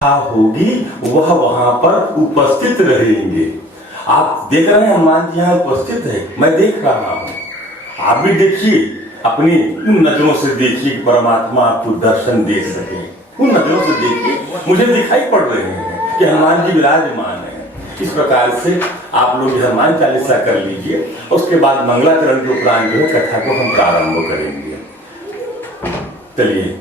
होगी वह वहां पर उपस्थित रहेंगे। आप देख रहे हैं हनुमान जी यहाँ उपस्थित है, मैं देख रहा हूँ, आप भी देखिए, अपनी उन नजरों से देखिए कि परमात्मा आपको दर्शन दे सके। उन नजरों से देखिए, मुझे दिखाई पड़ रहे हैं कि हनुमान जी विराजमान है। इस प्रकार से आप लोग हनुमान चालीसा कर लीजिए, उसके बाद मंगलाचरण के उपरांत जो है कथा को हम प्रारंभ करेंगे। चलिए,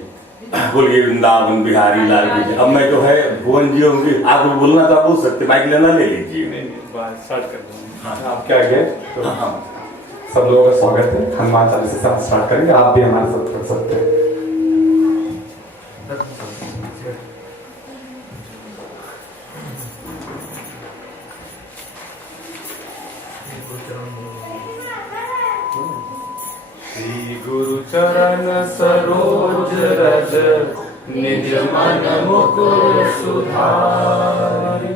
बोलिए वृंदावन बिहारी लाल जी। अब मैं जो है भुवन जी होंगे, आप बोलना तो आप बोल सकते, माइक लेना ले लीजिए। स्टार्ट कर दूंगा। हाँ, आपके आगे तो सब लोगों का स्वागत है। हनुमान चालीसा से हम स्टार्ट करेंगे, आप भी हमारे साथ कर सकते हैं। श्री गुरु चरण सरोज रज निज मन मुकुर सुधारि,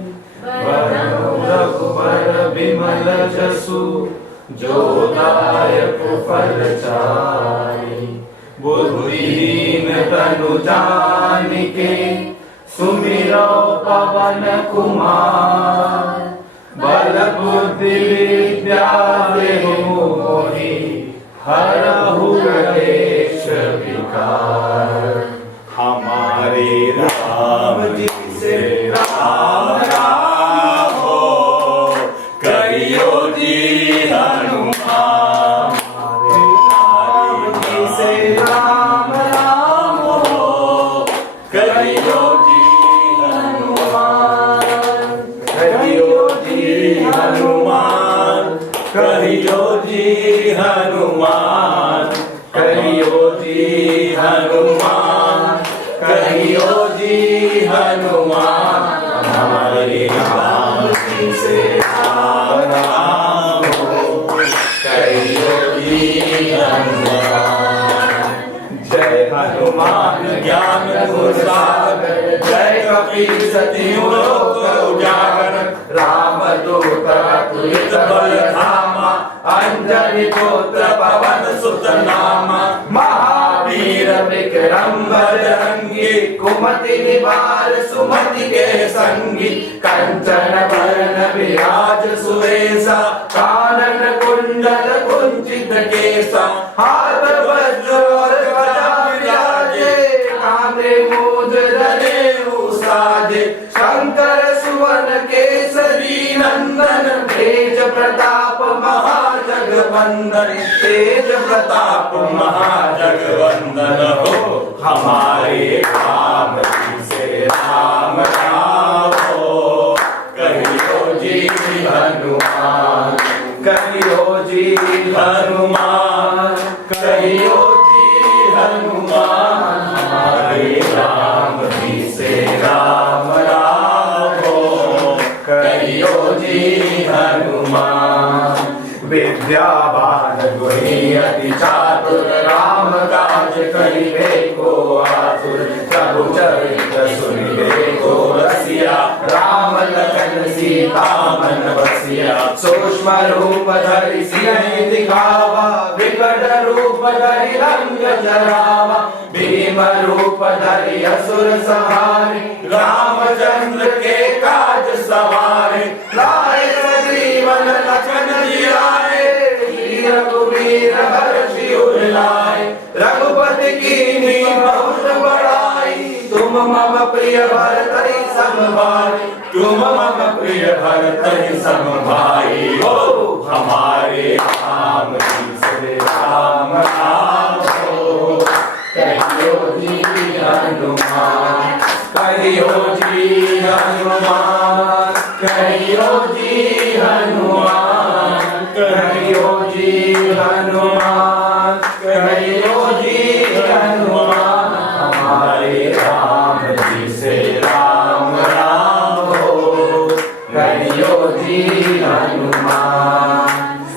वरनु रघुबर बिमल जसु जो दायक फल चारि। बुद्धिहीन तनु जानिके सुमिरो पवन कुमार, बल बुद्धि विद्या देहु मोहि हरहु कलेश विकार। हमारे राम जी से राम राम हो, करियो जी हनुमान। हमारे राम जी से राम राम हो, करियो जी हनुमान। करियो जी हनुमान, करियो जी हनुमान, करियो जी हनुमान, करियो जी हनुमान। हमारे राम जी से राम राम हो, करियो जी हनुमान। जय हनुमान ज्ञान गुण सागर, जय कपीस तिहुँ लोक उजागर। राम दूत अतुलित बल धामा, अंजनी पुत्र पवन सुत नामा। महावीर विक्रम बजरंगी, कुमति निवार सुमति के संगी। कंचन वरण विराज सुरेशा, कानन कुंडल कुंचित केसा। हाथ वज्र और गदा विराजे, कांधे मूंज जनेऊ साजे। शंकर सुवन केसरी नंदन, तेज प्रताप महाजगवंदन। तेज प्रताप महाजगवंदन हो, हमारे राम जी से राम राम हो, कहियो जी हनुमान। कहियो जी हनुमान, कहियो जी हनुमान। हमारे राम जी से राम राम हो, कहियो जी हनुमान। विद्यावान गुणी अति चातुर, राम काज करिबे को आतुर। प्रभु चरित्र सुनिबे को रसिया, राम लखन सीता मन बसिया। सूक्ष्म रूप धरि सियहि दिखावा, विकट रूप धरि रंग जरावा। भीम रूप धरि असुर संहारे, रामचंद्र के काज सवारे। लाए सजीवन लखन जियाए, रघुवीर हर्षि उर लाए। रघुपति कीन्ही बहुत बड़ाई, तुम मम प्रिय भरतहि सम भाई। तुम मम प्रिय भरतहि सम भाई हो, हमारे राम जी से राम राम हो, कहियो जी हनुमान। कहियो जी हनुमान, कहियो जी हनुमान, कहियो जी हनुमान, कहियो जी हनुमान। हमारे राम जी से राम राम हो, कहियो जी हनुमान।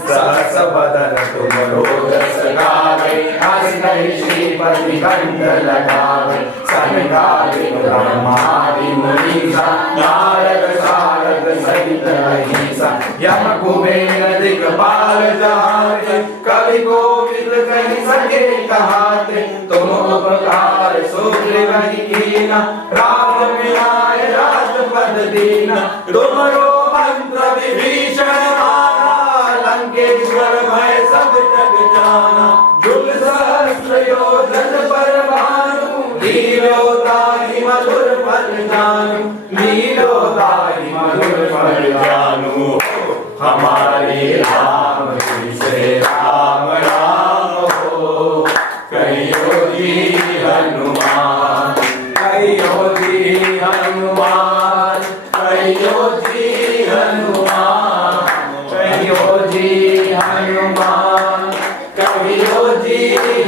सहस बदन तुम रोजस गावे, हंस कहि श्रीपति कंठ लगावे। सनकादिक ब्रह्मादि मुनीसा, नारद सारद सहित अहिंसा। यम कुबेर दिक्पाल जहाते, कवि कोविद कहि सके कहाते। तुम उपकार सुग्रीव ही कीना, राम मिलाय पद दीना तुमरो मंत्र विभीषण माना लंकेश्वर भय सब जग जाना जुग सहस्र योजन पर भानु लीलो ताहि मधुर फल जानू लीलो ताहि मधुर फल जानू हमारे राम जी से राम राम हो कहियो जी हनुमान कहियो जी हनुमान कहियो जी हनुमान कहियो जी हनुमान कहियो जी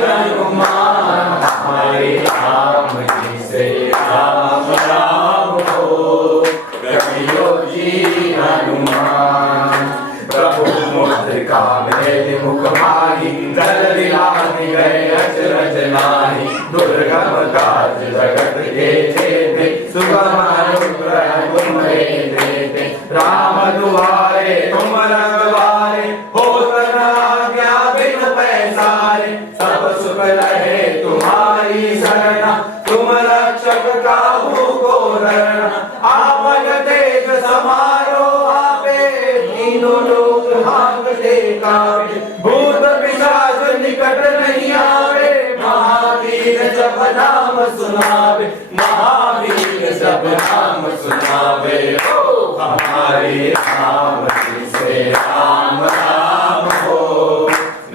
हनुमान हमारे राम जी से राम राम हो कहियो जी हनुमान प्रभु मुद्रिका मेरे मुख माही जल दिलानि गए अचरज नाही दुर्गम काज जगत के जेते सुगम अनुग्रह तुम्हारे देते राम दुआरे तुम रखवारे हो तना आज्ञा बिन पैसारे सब सुख रहे तुम्हारी शरणा तुम रक्षक काहू को डरना आपन तेज समारो आपे तीनों लोग भागते कावे भूत पिशाच निकट नहीं आवे महावीर जप नाम सुनावे महावीर जप नाम सुनावे ओ हमारे राम जी से राम राम हो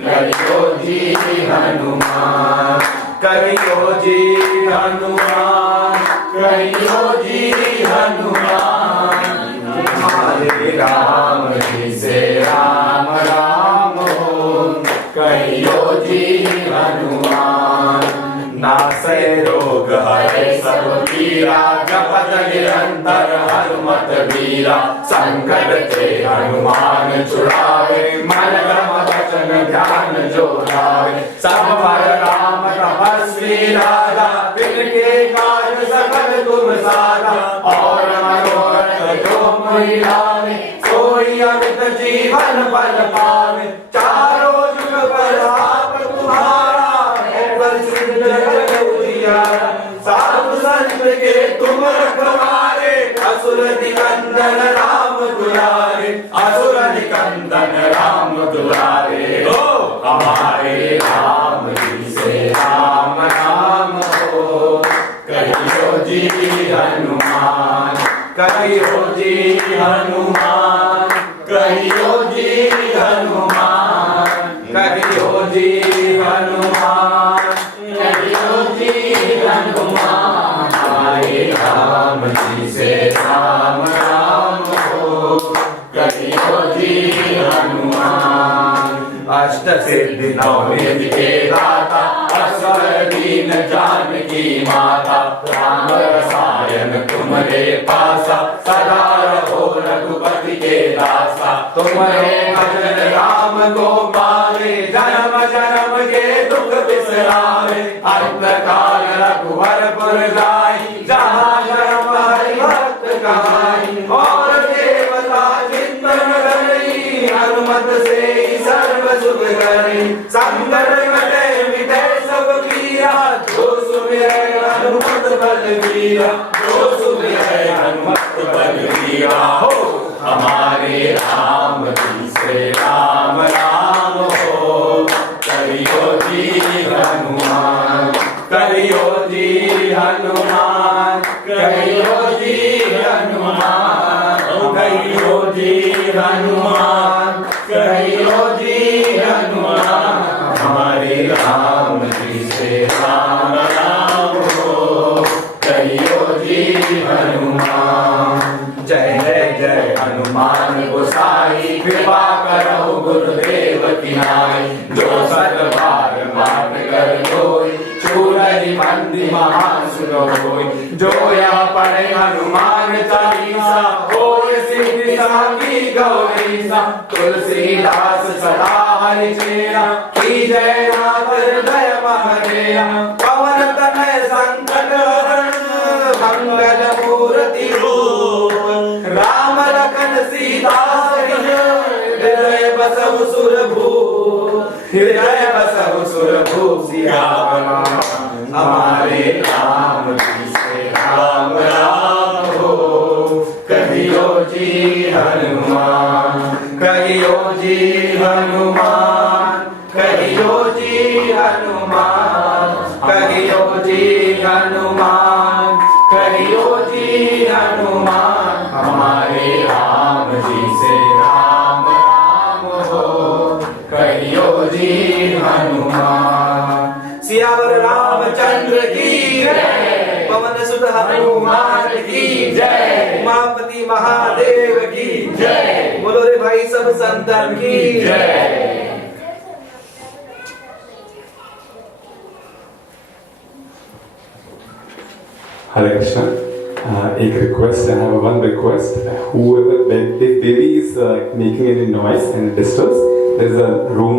कहियो जी हनुमान कहियो जी हनुमान कहियो जी हनुमान हमारे राम जी से राम राम हो कहियो जी हनुमान नासै रोग हरे सब पीरा जपत निरंतर हनुमत वीरा संकट ते हनुमान छुड़ावे मन क्रम वचन ध्यान जो लावे सब पर राम तपस्वी राजा तिनके काज सकल तुम सारा और मनोरथ जो कोई लावे सोई अमित जीवन पल पावे चारों जुग पर आप तुम्हारा साधु संत के तुम रखवारे असुर निकंदन राम दुलारे असुर निकंदन राम दुलारे ओ हमारे राम जी से राम राम हो कहियो जी हनुमान कहियो जी हनुमान कहियो जी हनुमान कहियो जी हनुमान कहियो जी हनुमान हमारे राम जी से राम राम हो कहियो जी हनुमान अष्ट सिद्धि नवनिधि के दाता असवर दीन जानकी माता राम रसायन तुम्हारे पासा सदा रहो रघुपति के दासा तुम्हारे भजन राम को पावे जन्म जन्म के दुख बिसरावे अंत काल रघुवरपुर जाई जहाँ जन्म हरि भक्त कहाई और देवता चिंतन करई हनुमत से सर्व सुख करई संकट कटे मिटे सब पीरा जो सुमिरै हनुमत बलवीरा जो सुमिरै हनुमत बलवीरा हो हमारे राम जी से राम राम हो कहियो जी हनुमान कहियो जी हनुमान कहियो जी हनुमान कहियो जी हनुमान कहियो जी हनुमान हमारे राम जी से राम राम हो कहियो जी हनुमान जय जय हनुमान गोसाई कृपा करो गुरुदेव की नाई जो सतबार मान कर जोई चूरहि बंदी महान सुनो होई जो यह पढ़े हनुमान चालीसा होय सिद्धि साखी गौरीसा तुलसीदास सदा हरि चेरा की जय नाथ हृदय महदेया पवन तनय संकट हरण मंगल मूर्ति राम लखन सीता हृदय बसहु सुरभू हृदय बसहु सुरभू सियावन हमारे राम जी से राम राम हो जी हनुमान, कहियो जी हनुमान, कहियो जी हनुमान, कहियो जी हनुमान, हमारे राम जी से राम राम हो, कहियो जी हनुमान। सियावर रामचंद्र की जय, पवन सुत हनुमान की जय, उमापति महादेव की जय, बोलो रे भाई सब संतन की जय। Hare Krishna. एक request, I have one request. Whoever the baby is making any noise and disturbs, there is a room.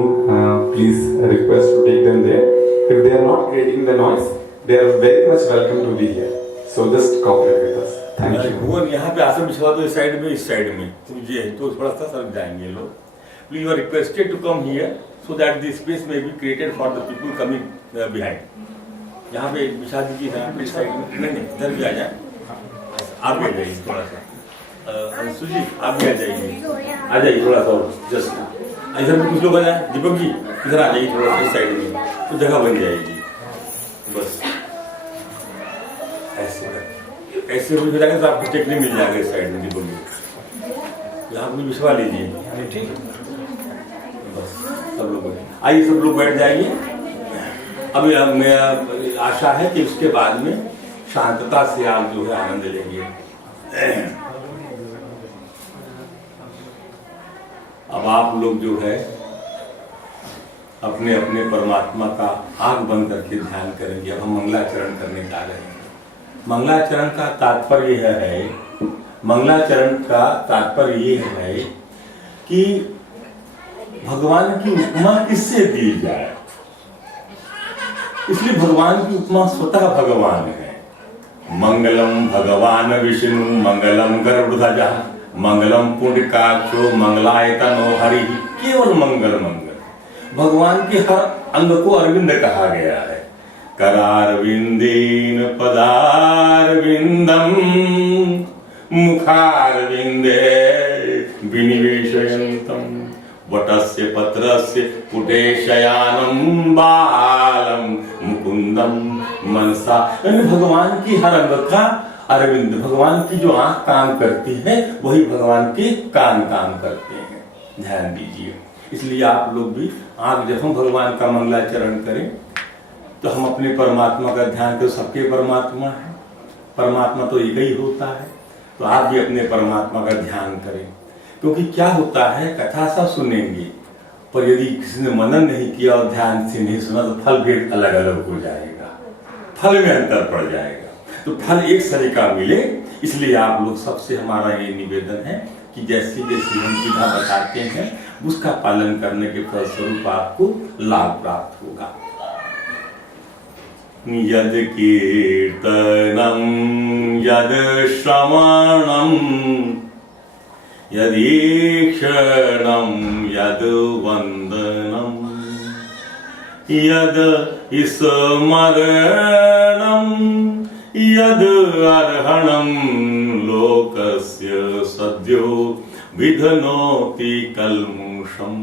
Please request to take them there. If they are not creating the noise, they are very much welcome to be here. So just cooperate with us. Thank you. भुवन यहाँ पे आसन बिछवा दो, इस side में तो ये तो थोड़ा सा सर जाएंगे लोग। Please, you are requested to come here so that the space may be created for the people coming behind. यहाँ पे बिछा दीजिए, यहाँ पे साइड में, नहीं इधर भी आ जाए, आप भी आ जाइए थोड़ा सा, सुजी आप भी आ जाइए थोड़ा सा और जस्ट इधर भी कुछ लोग आ जाए, दीपक जी इधर आ जाइए थोड़ा सा साइड में, तो जगह बन जाएगी। बस ऐसे हो जाएगा तो आपको टेकने मिल जाएगा इस साइड में, दीपक जी यहाँ भी बिछवा लीजिए, ठीक है। बस सब लोग आइए, सब लोग बैठ जाइए। अभी मेरा आशा है कि उसके बाद में शांतता से आप जो है आनंद लेंगे। अब आप लोग जो है अपने अपने परमात्मा का आंख बंद करके ध्यान करेंगे। अब हम मंगलाचरण करने जा रहे हैं। मंगलाचरण का तात्पर्य है, मंगलाचरण का तात्पर्य ये है कि भगवान की उपमा किससे दी जाए। इसलिए भगवान की उपमा स्वतः भगवान है। मंगलम भगवान विष्णु मंगलम गरुड़ध्वजा मंगलम पुंडरीकाक्षो मंगलायतनो हरि, केवल मंगल मंगल। भगवान के हर अंग को अरविंद कहा गया है। करारविंदेन पदारविंदम मुखारविंदे विनिवेशयन्तम वटस्य पत्रस्य पुटे शयानम बालम मुकुंदम मनसा। भगवान की हर अंग का अरविंद, भगवान की जो आंख काम करती है वही भगवान के कान काम करते हैं। ध्यान दीजिए। इसलिए आप लोग भी आंख, जब हम भगवान का मंगलाचरण करें तो हम अपने परमात्मा का ध्यान करें। सबके परमात्मा है, परमात्मा तो एक ही होता है, तो आप भी अपने परमात्मा का ध्यान करें। क्योंकि क्या होता है, कथा सब सुनेंगे पर यदि किसी ने मनन नहीं किया और ध्यान से नहीं सुना तो फल भी अलग अलग हो जाएगा, फल में अंतर पड़ जाएगा। तो फल एक सरी का मिले, इसलिए आप लोग सबसे हमारा ये निवेदन है कि जैसी जैसी हम विधा बताते हैं उसका पालन करने के फलस्वरूप आपको लाभ प्राप्त होगा। यद कीर्तनम यद श्रवणम यदीक्षणं यद वंदनम यद स्मरणं यद अर्हणं लोकस्य सद्यो विधनोति कल्मुषं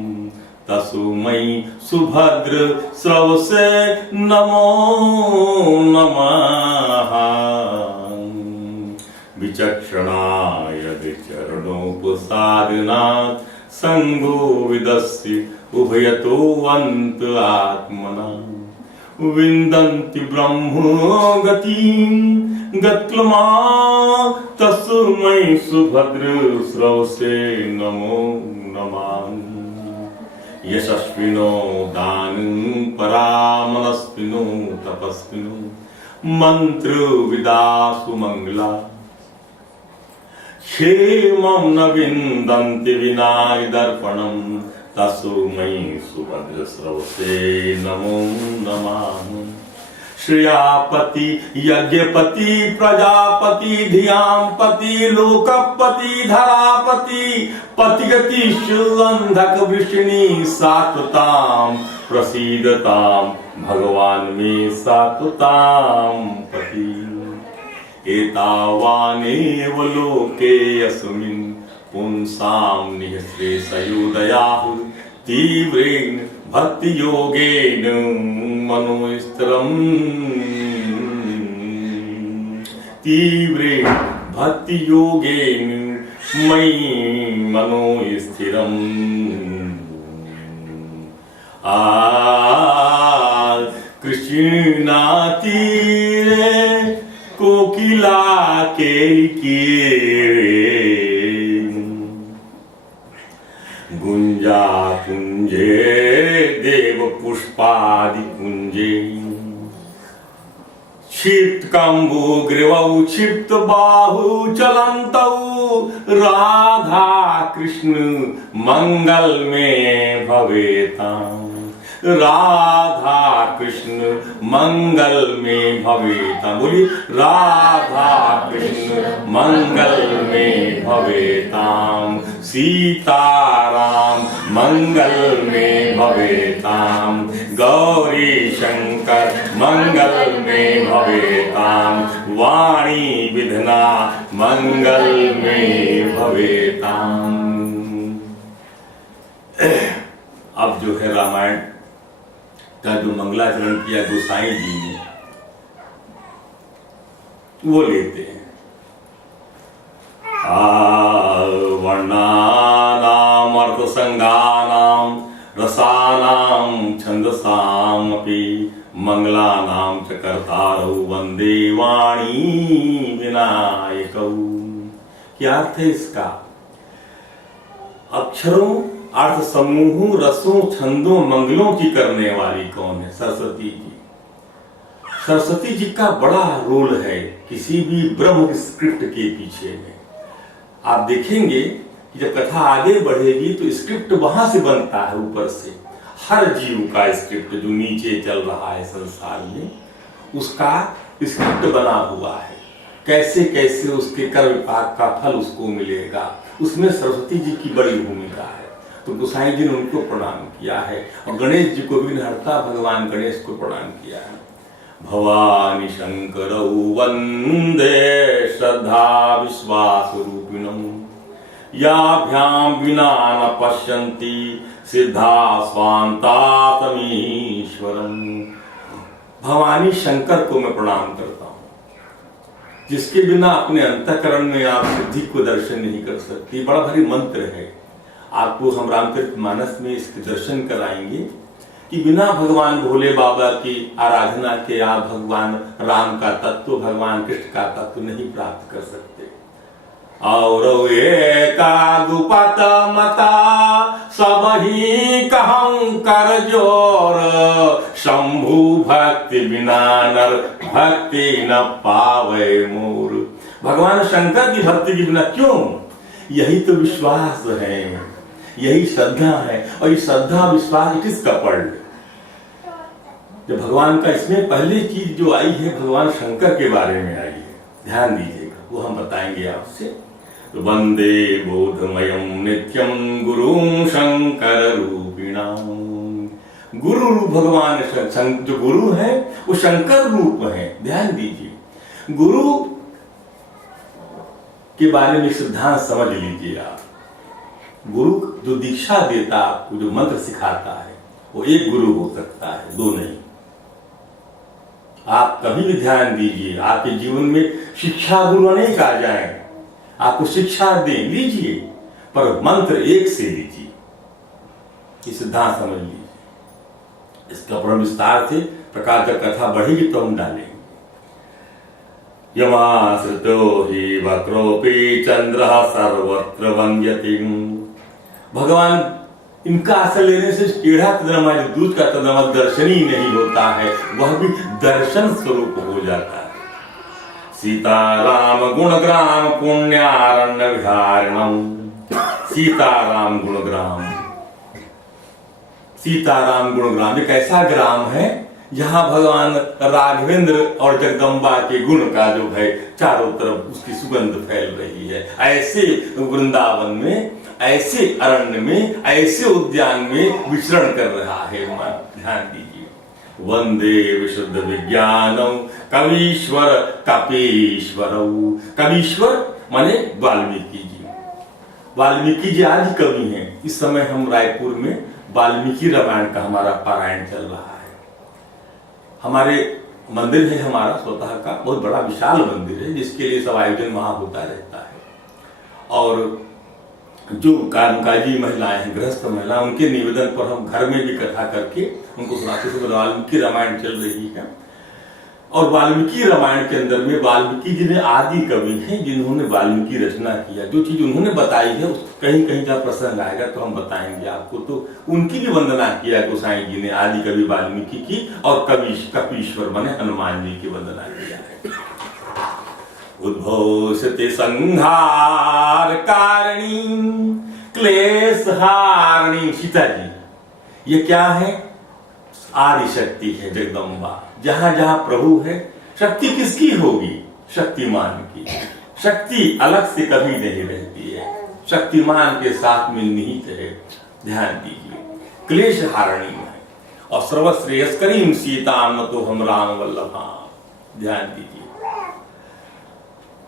तस्मै सुभद्र श्रवसे नमो नमः। विचक्षणाय चरणोपसादनात् संगो विदस्य उभयतो अन्त आत्मना विन्दन्ति ब्रह्म गतिं गत्क्लमा तस्मै सुभद्र श्रवसे नमो नमः। यशस्विनो दानं परामनस्विनो तपस्विनो मंत्रविदासु मंगला क्षेमं न विन्दन्ति विनायदर्पणं तस्मै सुभद्र श्रवसे नमो नमः। श्रियापति यज्ञपति प्रजापति धियांपति लोकपति धरापति पतिगतिषु अंधक वृष्णि सात्वतां प्रसीदतां भगवान् मे सात्वतां पति। एतावानेव लोके अस्मिन् पुंसां निःश्रेषयोदयाहु तीव्रेण भक्ति योगेन मनोस्थिरम् तीव्रेण भक्ति योगेन मयि मनो स्थिरम् कृष्णा तीरे कोकिला केलिके गुंजा कुंजे देव पुष्पादि कुंजे क्षिप्त कंबु ग्रीवौ क्षिप्त बाहु चलन्तौ राधा कृष्ण मंगल में भवेताम् राधा कृष्ण मंगल में भवेताम् बोली राधा कृष्ण मंगल में भवेताम् सीताराम मंगल में भवेताम् गौरी शंकर मंगल में भवेताम् वाणी विधना मंगल में भवेताम्। अब जो है रामायण का जो मंगलाचरण किया गोसाई जी ने वो लेते हैं। वर्णानाम अर्थसंगानाम रसानाम छंदसामपि मंगलानाम च कर्तारौ वंदे वाणी विनायकौ। क्या अर्थ है इसका? अक्षरों अर्थ समूहों रसों छंदों मंगलों की करने वाली कौन है? सरस्वती जी। सरस्वती जी का बड़ा रोल है किसी भी ब्रह्म स्क्रिप्ट के पीछे में। आप देखेंगे कि जब कथा आगे बढ़ेगी तो स्क्रिप्ट वहां से बनता है, ऊपर से। हर जीव का स्क्रिप्ट जो नीचे चल रहा है संसार में, उसका स्क्रिप्ट बना हुआ है। कैसे कैसे उसके कर्म विपाक का फल उसको मिलेगा, उसमें सरस्वती जी की बड़ी भूमिका है। तो गोसाई जी ने उनको प्रणाम किया है और गणेश जी को विघ्नहर्ता भगवान गणेश को प्रणाम किया है। भवानी शंकर वंदे श्रद्धा विश्वास रूपिणम याभ्याम विना न पश्यन्ति सिद्धा स्वांता तमीश्वरम। भवानी शंकर को मैं प्रणाम करता हूँ, जिसके बिना अपने अंतःकरण में आप सिद्धि को दर्शन नहीं कर सकती। बड़ा भारी मंत्र है। आपको हम रामचरितमानस में इसके दर्शन कराएंगे कि बिना भगवान भोले बाबा की आराधना के आप भगवान राम का तत्व, भगवान कृष्ण का तत्व नहीं प्राप्त कर सकते। और एका गुपत मता सब ही कहूं कर जोर शंभु भक्ति बिना नर भक्ति न पावे मोर। भगवान शंकर की भक्ति के बिना क्यों? यही तो विश्वास है, यही श्रद्धा है। और ये श्रद्धा विश्वास इट इज कपल्ड। जब भगवान का इसमें पहली चीज जो आई है भगवान शंकर के बारे में आई है, ध्यान दीजिएगा, वो हम बताएंगे आपसे। तो वंदे बोधमयम नित्यम गुरुं शंकर रूपिणाम। गुरु रूप भगवान जो गुरु है वो शंकर रूप है। ध्यान दीजिए, गुरु के बारे में सिद्धांत समझ लीजिए आप। गुरु जो दीक्षा देता, आपको जो मंत्र सिखाता है, वो एक गुरु हो सकता है, दो नहीं। आप कभी भी ध्यान दीजिए, आपके जीवन में शिक्षा गुरु अनेक आ जाए, आपको शिक्षा दे लीजिए, पर मंत्र एक से लीजिए। ये सिद्धांत समझ लीजिए। इसका पूर्ण विस्तार से प्रकाश जब कथा बढ़ेगी तो हम डालेंगे। यमाश्रितो हि वक्रोपि चंद्रः सर्वत्र वन्द्यति। भगवान इनका आश्रय लेने से टेढ़ा चंद्रमा, जो दूध का चंद्रमा दर्शन ही नहीं होता है, वह भी दर्शन स्वरूप हो जाता है। सीताराम गुणग्राम पुण्यारण्य विहारिणम। सीताराम गुणग्राम, सीताराम गुणग्राम एक ऐसा ग्राम है जहां भगवान राघवेंद्र और जगदम्बा के गुण का जो है चारों तरफ उसकी सुगंध फैल रही है। ऐसे वृंदावन में, ऐसे अरण्य में, ऐसे उद्यान में विचरण कर रहा है मन। ध्यान दीजिए। वंदे विशुद्ध विज्ञानम कवीश्वर कपीश्वर। कवीश्वर माने वाल्मीकि जी। वाल्मीकि जी आज कवि हैं। इस समय हम रायपुर में वाल्मीकि रामायण का हमारा पारायण चल रहा है। हमारे मंदिर है, हमारा स्वतः का बहुत बड़ा विशाल मंदिर है, जिसके लिए सब आयोजन वहां होता रहता है। और जो कामकाजी महिलाएं हैं, गृहस्थ महिलाएं, उनके निवेदन पर हम घर में भी कथा करके उनको सुनाते थे। वाल्मीकि रामायण चल रही है और वाल्मीकि रामायण के अंदर में वाल्मीकि जी ने आदि कवि हैं जिन्होंने वाल्मीकि रचना किया। जो चीज उन्होंने बताई है कहीं कहीं जब प्रसंग आएगा तो हम बताएंगे आपको। तो उनकी भी वंदना किया गोसाई जी ने, आदि कवि वाल्मीकि की, और कपीश्वर बने हनुमान जी की वंदना किया है। उद्घोषते संहार कारिणी क्लेश हारिणी। सीता जी ये क्या है? आदि शक्ति है, जगदम्बा। जहां जहां प्रभु है, शक्ति किसकी होगी? शक्तिमान की। शक्ति अलग से कभी नहीं रहती है, शक्तिमान के साथ में निहित है। ध्यान दीजिए, क्लेश हारिणी है और सर्वश्रेयस्करीम सीताम तो हम राम वल्लभा। ध्यान दीजिए।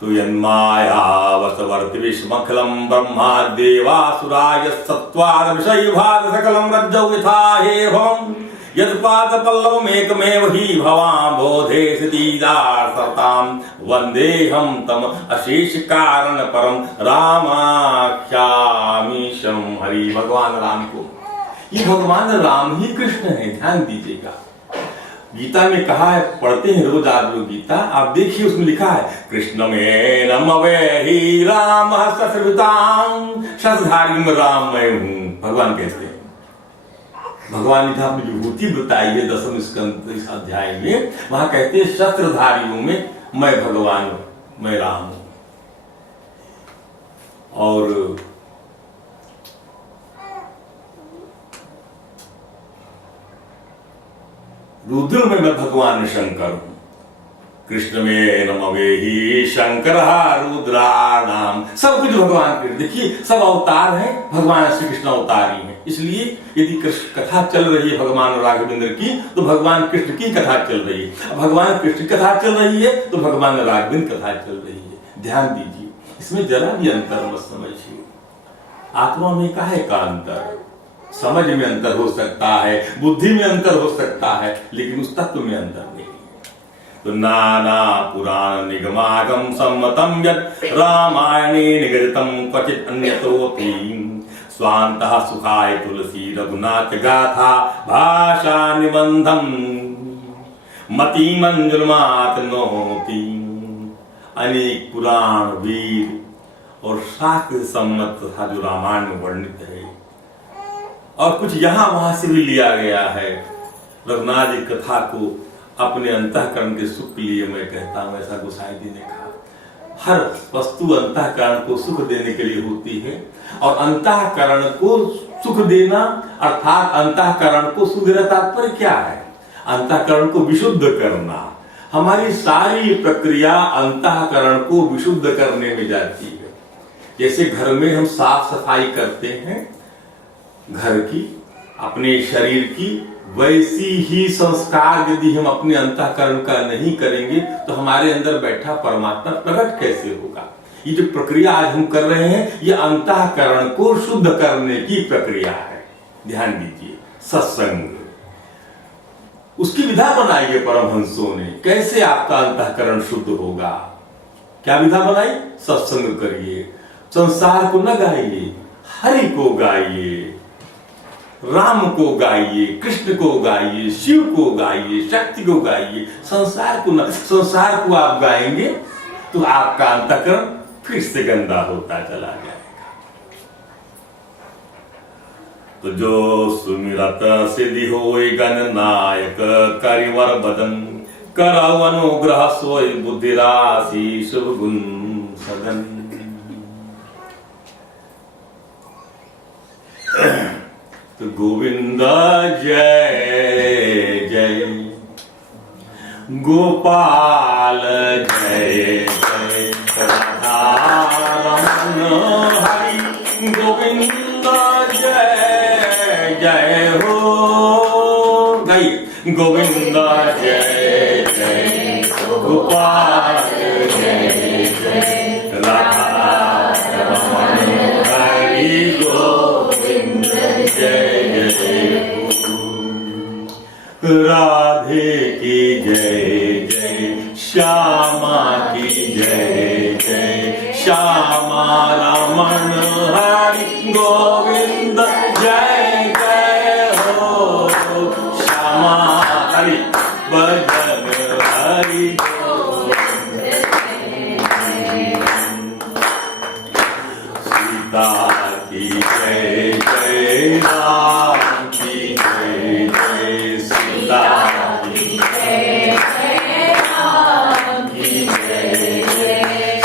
तो यन्मायावसवर्ति विश्वमखिलं ब्रह्मा देवासुराय सत्त्वाद विषयभाग सकलं रज्जौ यथा हेर्भवम् यत्पाद पल्लवमेकमेव हि भवां बोधे सिद्धीदार्सतां वन्देऽहं तम अशेष कारण परम रामाख्यामीशं। हरि भगवान राम को, ये भगवान राम ही कृष्ण है। ध्यान दीजिएगा, गीता में कहा है, पढ़ते हैं रोज आप लोग गीता, आप देखिए उसमें लिखा है कृष्ण में नमवेहि राम शस्त्रभृतां, शस्त्रधारी में राम मैं हूं। भगवान कहते हैं, भगवान ने जहां विभूति बताई है 10वें स्कंद इस अध्याय में, वहां कहते हैं शस्त्रधारियों में मैं भगवान, मैं राम हूं। और रुद्र में मैं भगवान शंकर हूं। कृष्ण में नमवेहि शंकर रुद्राणाम, सब कुछ भगवान के। देखिए सब अवतार हैं, भगवान श्री कृष्ण अवतारी हैं। इसलिए यदि कृष्ण कथा चल रही है भगवान राघवेंद्र की, तो भगवान कृष्ण की कथा चल रही है। भगवान कृष्ण की कथा चल रही है तो भगवान राघवेंद्र कथा चल रही है। ध्यान दीजिए, इसमें जरा भी अंतर मत समझिए। आत्मा में काहे का अंतर? समझ में अंतर हो सकता है, बुद्धि में अंतर हो सकता है, लेकिन उस तत्व में अंतर नहीं है। तो नाना पुराण निगमागम सम्मतम यत् रामायणे निगदितं क्वचित् अन्यतोऽपि स्वान्तः सुखाय तुलसी रघुनाथ गाथा भाषा निबंधम मति मंजुलमातनोति। अनेक पुराण वीर और शास्त्र सम्मत तथा जो रामायण में वर्णित है, और कुछ यहां वहां से भी लिया गया है। रघुनाथ जी कथा को अपने अंतःकरण के सुख के लिए मैं कहता हूं, ऐसा गोसाई जी ने कहा। हर वस्तु अंतःकरण को सुख देने के लिए होती है, और अंतःकरण को सुख देना अर्थात अंतःकरण को सुख देना तात्पर्य क्या है? अंतःकरण को विशुद्ध करना। हमारी सारी प्रक्रिया अंतःकरण को विशुद्ध करने में जाती है। जैसे घर में हम साफ सफाई करते हैं घर की, अपने शरीर की, वैसी ही संस्कार यदि हम अपने अंतःकरण का नहीं करेंगे तो हमारे अंदर बैठा परमात्मा प्रकट कैसे होगा? ये जो प्रक्रिया आज हम कर रहे हैं, ये अंतःकरण को शुद्ध करने की प्रक्रिया है। ध्यान दीजिए, सत्संग, उसकी विधा बनाई है परमहंसों ने। कैसे आपका अंतःकरण शुद्ध होगा? क्या विधा बनाई? सत्संग करिए, संसार को न गाइए, हरि को गाइए, राम को गाइए, कृष्ण को गाइए, शिव को गाइए, शक्ति को गाइए, संसार को न। संसार को आप गाएंगे तो आपका अंतःकरण फिर से गंदा होता चला जाएगा। तो जो सुमिरत सिद्धि होय गणनायक करिवर बदन, करौ अनुग्रह सोय बुद्धि राशि शुभ गुण सदन। तो गोविंद जय जय, गोपाल जय जय, राधा रमन हरि गोविंद जय जय हो। गई गोविंद जय जय, गोपाल जय जय, राधा रमन हरि श्यामा रमण हरि गोविंद जय जय हो श्यामा हरि भजन हरि सीता की जय जय राम की जय जय सीता की जय जय राम की जय जय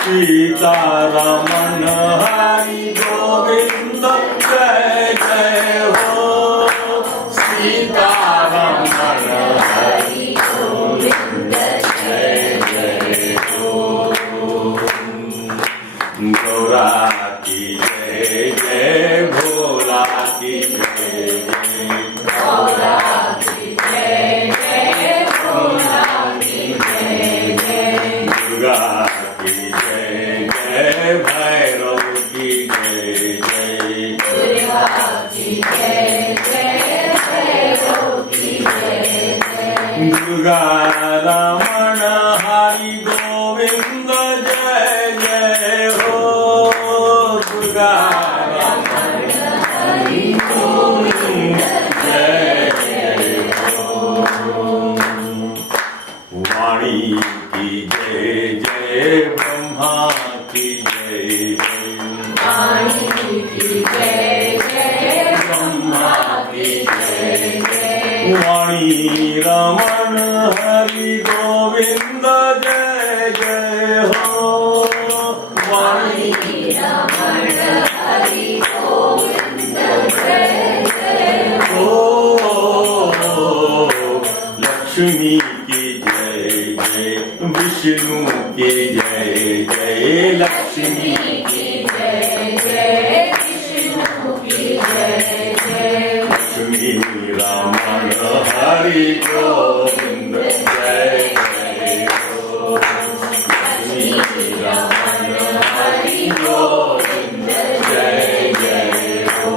सीता रमण हरि गोविंद जय जय हो सीता रमण हरि गोविंद जय जय हो गौरा की जय जय भोला की जय जय गौरा की जय जय भोला की जय जय दुर्गा की जय जय भैरव की जय जय दुर्गा की जय जय भैरव की जय जय दुर्गा रमण हरि गोविंद जय जय हो दुर्गा रमण हरि गोविंद जय जय हो वाणी की जय जय ब्रह्मा की जय जय वाणी की जय जय ब्रह्मा की जय जय वाणी रमण हरि गोविंद जय जय हो वाणी रमण हरि गोविंद जय जय हो लक्ष्मी की जय जय विष्णु की जय जय लक्ष्मी की जय जय विष्णु की जय जय लक्ष्मी रमण हरि गोविंद जय जय हो लक्ष्मी रमण हरि गोविंद जय जय हो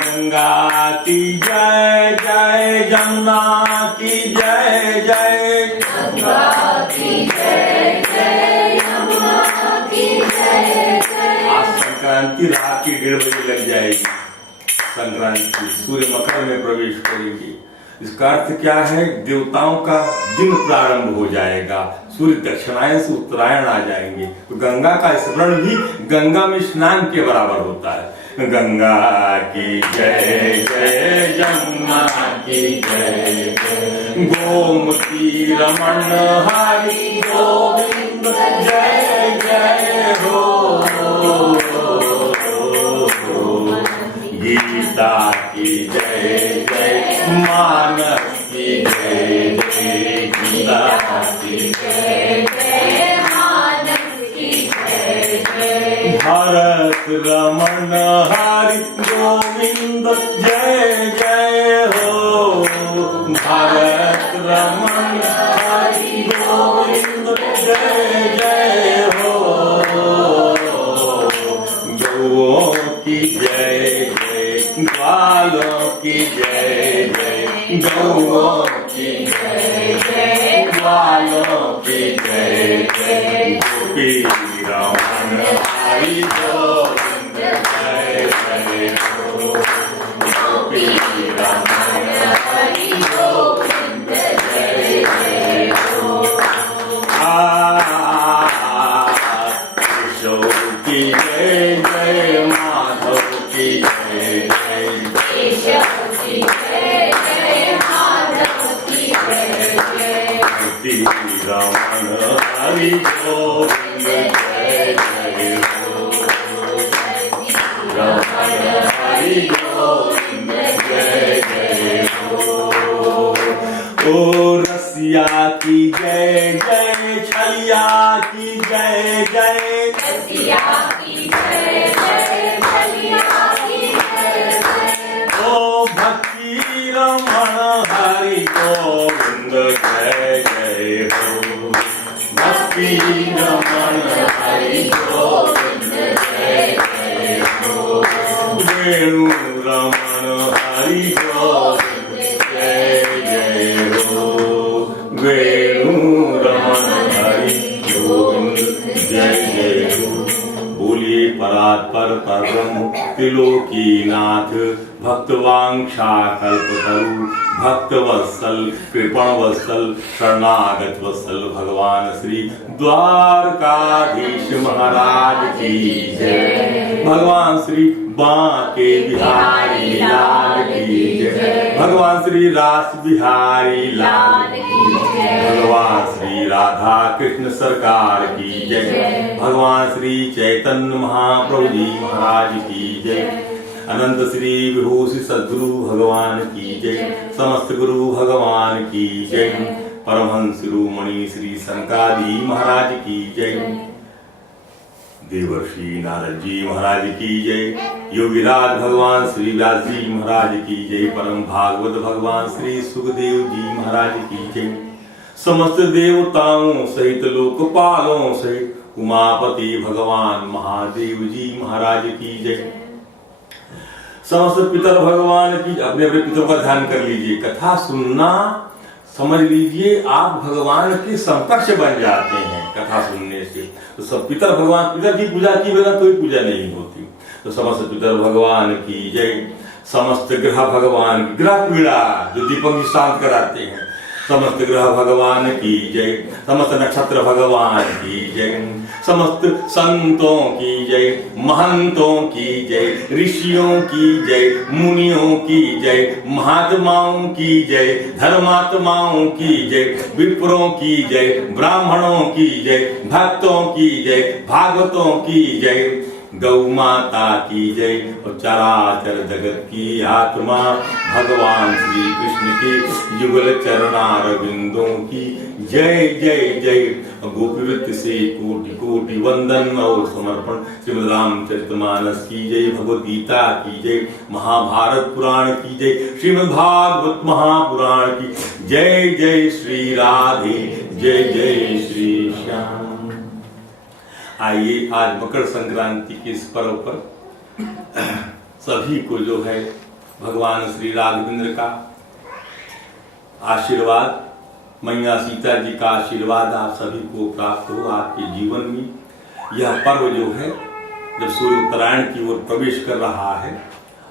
गंगा की जय जय जमुना की जय जय गंगा की जय जय यमुना की जय जय आज संक्रांति रात की 1:30 बजे लग जाएगी संक्रांति सूर्य मकर में प्रवेश करेगी इसका अर्थ क्या है देवताओं का दिन प्रारंभ हो जाएगा सूर्य दक्षिणायन से उत्तरायण आ जाएंगे तो गंगा का स्मरण भी गंगा में स्नान के बराबर होता है गंगा की जय जय यमुना की जय जय गोमती रमण हरि गोविंद जय जय हो गीता की जय जय मानस की जय जय गीता की जय जय मानस की जय जय भरत रमण हरि गोविंद जय जय हो भरत रमण हरि गोविंद जय जय हो गौओं की जय जय ग्वालों की जय जय गौओं की जय जय ग्वालों की जय जय गोपी रमण हरि गोविंद जय जय हो गोपी रमण हरि गोविंद जय जय हो केशव की जय जय माधव की जय जय केशव की जय जय माधव की जय जय रमण हरि गोविंद जय जय हो रमण हरि गोविंद जय जय हो ओ रसिया की जय जय छलिया की जय जय रसिया की जय जय छलिया की जय जय ओ भक्ति रमण हरि गोविंद जय जय हो भक्ति रमण हरि गोविंद जय जय हो वेणु रमण हरि गोविंद जय जय हो वेणु रमण हरि पर परम त्रिलोकीनाथ भक्तवांक्षा कल्पतरु भक्त वत्सल कृपण वत्सल शरणागत वत्सल भगवान श्री द्वारकाधीश महाराज की जय। भगवान श्री बांके बिहारी लाल की जय। भगवान श्री रास बिहारी लाल की जय। भगवान श्री राधा कृष्ण सरकार की जय। भगवान श्री चैतन्य महाप्रभु जी महाराज की जय। अनंत श्री विभूषि सद्गुरु भगवान की जय। समस्त गुरु भगवान की जय। परमहंस शिरोमणि श्री सनकादि महाराज की जय। देवर्षि नारद जी महाराज की जय। योगीराज भगवान श्री व्यास जी महाराज की जय। परम भागवत भगवान श्री सुखदेव जी महाराज की जय। समस्त देवताओं सहित लोकपालों सहित उमापति भगवान महादेव जी महाराज की जय। समस्त पितर भगवान की, अपने अपने पितरों का ध्यान कर लीजिए। कथा सुनना समझ लीजिए आप भगवान के समकक्ष बन जाते हैं कथा सुनने से। तो सब पितर भगवान, पितर की पूजा की बिना कोई पूजा नहीं होती। तो समस्त पितर भगवान की जय। समस्त ग्रह भगवान, ग्रह पीड़ा जो दीपक जी शांत कराते हैं, समस्त ग्रह भगवान की जय। समस्त नक्षत्र भगवान की जय। समस्त संतों की जय, महंतों की जय, ऋषियों की जय, मुनियों की जय, महात्माओं की जय, धर्मात्माओं की जय, विप्रों की जय, ब्राह्मणों की जय, भक्तों की जय, भागवतों की जय, गौ माता की जय और चराचर जगत की आत्मा भगवान श्री कृष्ण के युगल चरणारविंदों की जय जय जय। गोपीवृत्ति से कोटि कोटि वंदन और समर्पण। श्रीमद् रामचरितमानस की जय, भगवद गीता की जय, महाभारत पुराण की जय, श्रीमद् भागवत महापुराण की जय जय। श्री राधे जय जय श्री श्याम। आइए आज मकर संक्रांति के इस पर्व पर सभी को जो है भगवान श्री राघवेंद्र का आशीर्वाद, मैया सीता जी का आशीर्वाद आप सभी को प्राप्त हो आपके जीवन में। यह पर्व जो है जब सूर्य उत्तरायण की ओर प्रवेश कर रहा है,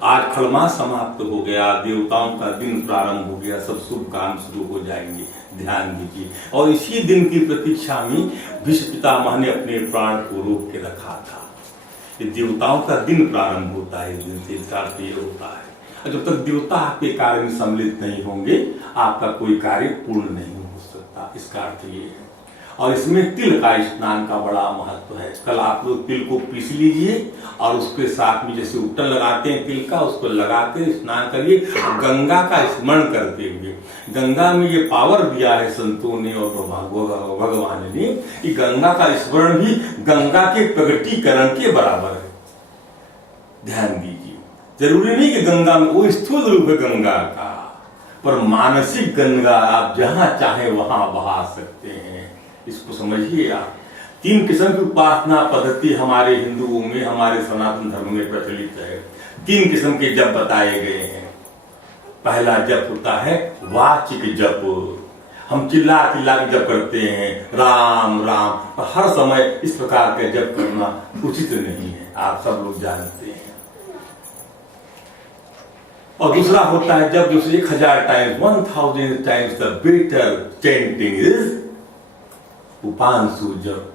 आज खड़मास समाप्त हो गया, देवताओं का दिन प्रारंभ हो गया, सब शुभ काम शुरू हो जाएंगे। ध्यान दीजिए। और इसी दिन की प्रतीक्षा में भीष्म पितामह ने अपने प्राण को रोक के रखा था। ये देवताओं का दिन प्रारंभ होता है, इस दिन से इसका अर्थ ये होता है। जब तक देवता आपके कार्य में सम्मिलित नहीं होंगे आपका कोई कार्य पूर्ण नहीं हो सकता, इसका अर्थ ये है। और इसमें तिल का स्नान का बड़ा महत्व है। कल आप लोग तिल को पीस लीजिए और उसके साथ में जैसे उपटन लगाते हैं तिल का, उसको लगा के स्नान करिए। गंगा का स्मरण करते हुए, गंगा में ये पावर दिया है संतों ने और भगवान ने कि गंगा का स्मरण भी गंगा के प्रगटीकरण के बराबर है। ध्यान दीजिए, जरूरी नहीं कि गंगा में वो स्थूल रूप है गंगा का, पर मानसिक गंगा आप जहां चाहे वहां बहा सकते हैं। इसको समझिए आप। 3 किस्म की उपासना पद्धति हमारे हिंदुओं में, हमारे सनातन धर्म में प्रचलित है। 3 किस्म के जप बताए गए हैं। पहला जप होता है वाचिक जप। हम चिल्ला चिल्ला के जप करते हैं राम राम, और हर समय इस प्रकार का जप करना उचित नहीं है, आप सब लोग जानते हैं। और दूसरा होता है जब जो 1000 times 1000 times the better chanting is उपांशु जप।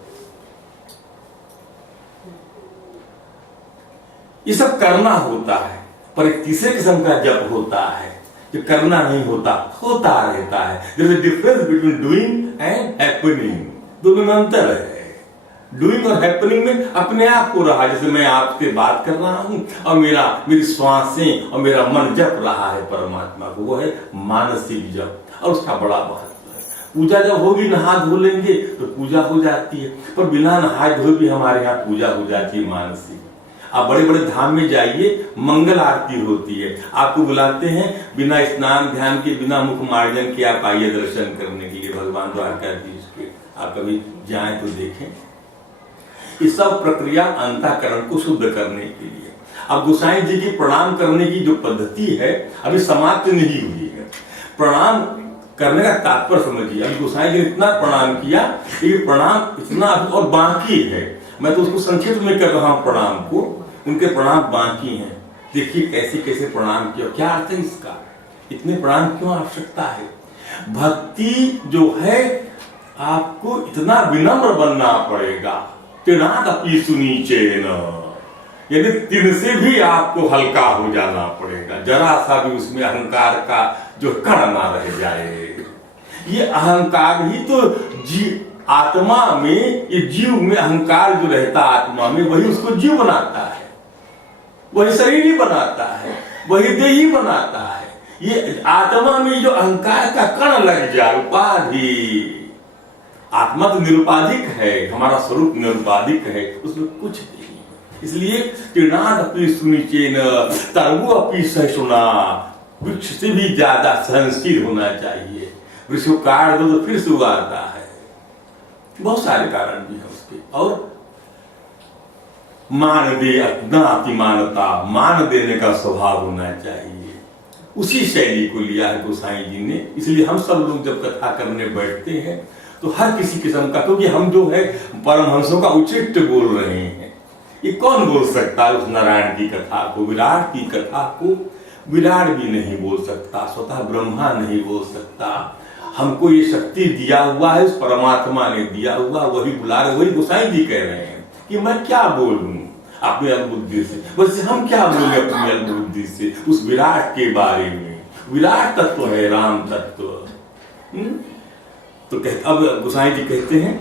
ये सब करना होता है, पर एक तीसरे किस्म का जप होता है जो करना नहीं होता, होता रहता है। There is a difference between doing and happening. दोनों में अंतर है। डूइंग और हैपनिंग में अपने आप को रहा, जैसे मैं आपसे बात कर रहा हूं और मेरी श्वासें और मेरा मन जप रहा है परमात्मा को, वो है मानसिक जप, और उसका बड़ा महत्व। पूजा जब होगी नहा धो लेंगे तो पूजा हो जाती है, पर बिना नहाए धोए भी हमारे यहाँ पूजा हो जाती है मानसिक। आप बड़े बड़े धाम में जाइए, मंगल आरती होती है, आपको बुलाते हैं बिना स्नान ध्यान के, बिना मुख मार्जन के आप आइए दर्शन करने के लिए भगवान द्वारकाधीश के। आप कभी जाएं तो देखें। ये सब प्रक्रिया अंतःकरण को शुद्ध करने के लिए। अब गोसाई जी की प्रणाम करने की जो पद्धति है अभी समाप्त नहीं हुई है। प्रणाम करने का तात्पर्य समझिए। अभी गोसाई जी ने इतना प्रणाम किया, ये प्रणाम इतना और बाकी है। मैं तो उसको संक्षेप में कर रहा हूं प्रणाम को। उनके प्रणाम बाकी हैं। देखिए कैसे कैसे प्रणाम किया, क्या अर्थ है इसका, इतने प्रणाम क्यों आवश्यकता है। भक्ति जो है आपको इतना विनम्र बनना पड़ेगा, तिनादपि सुनीचेन, यानी तीन से भी आपको हल्का हो जाना पड़ेगा, जरा सा भी उसमें अहंकार का जो कण ना रह जाए। ये अहंकार ही तो आत्मा में, ये जीव में अहंकार जो रहता आत्मा में, वही उसको जीव बनाता है, वही शरीर ही बनाता है, वही देह ही बनाता है। ये आत्मा में जो अहंकार का कण लग जाए, उपाधि, आत्मा तो निरुपाधिक है, हमारा स्वरूप निरुपाधिक है, उसमें कुछ नहीं। इसलिए तीर्णादपि सुनिचेन तरवो अपि सहिष्णुना, वृक्ष से भी ज्यादा सहनशील होना चाहिए। वृक्ष को काट दो तो फिर से उगाता है, बहुत सारे कारण भी है उसके। और मान दे, अपना अतिमानता, मान देने का स्वभाव होना चाहिए। उसी शैली को लिया है गोसाई जी ने। इसलिए हम सब लोग जब कथा करने बैठते हैं तो हर किसी किस्म का, क्योंकि हम जो है परमहंसों का उचित बोल रहे हैं। ये कौन बोल सकता है उस नारायण की कथा को, विराट की कथा को? विराट भी नहीं बोल सकता, स्वतः ब्रह्मा नहीं बोल सकता। हमको ये शक्ति दिया हुआ है, उस परमात्मा ने दिया हुआ, वही बुला रहे। वही गोसाई जी कह रहे हैं कि मैं क्या बोलूं अपनी अल्पबुद्धि से, वैसे हम क्या बोले अपनी अल्पबुद्धि से उस विराट के बारे में। विराट तत्व है राम तत्व। तो कहते, अब गोसाई जी कहते हैं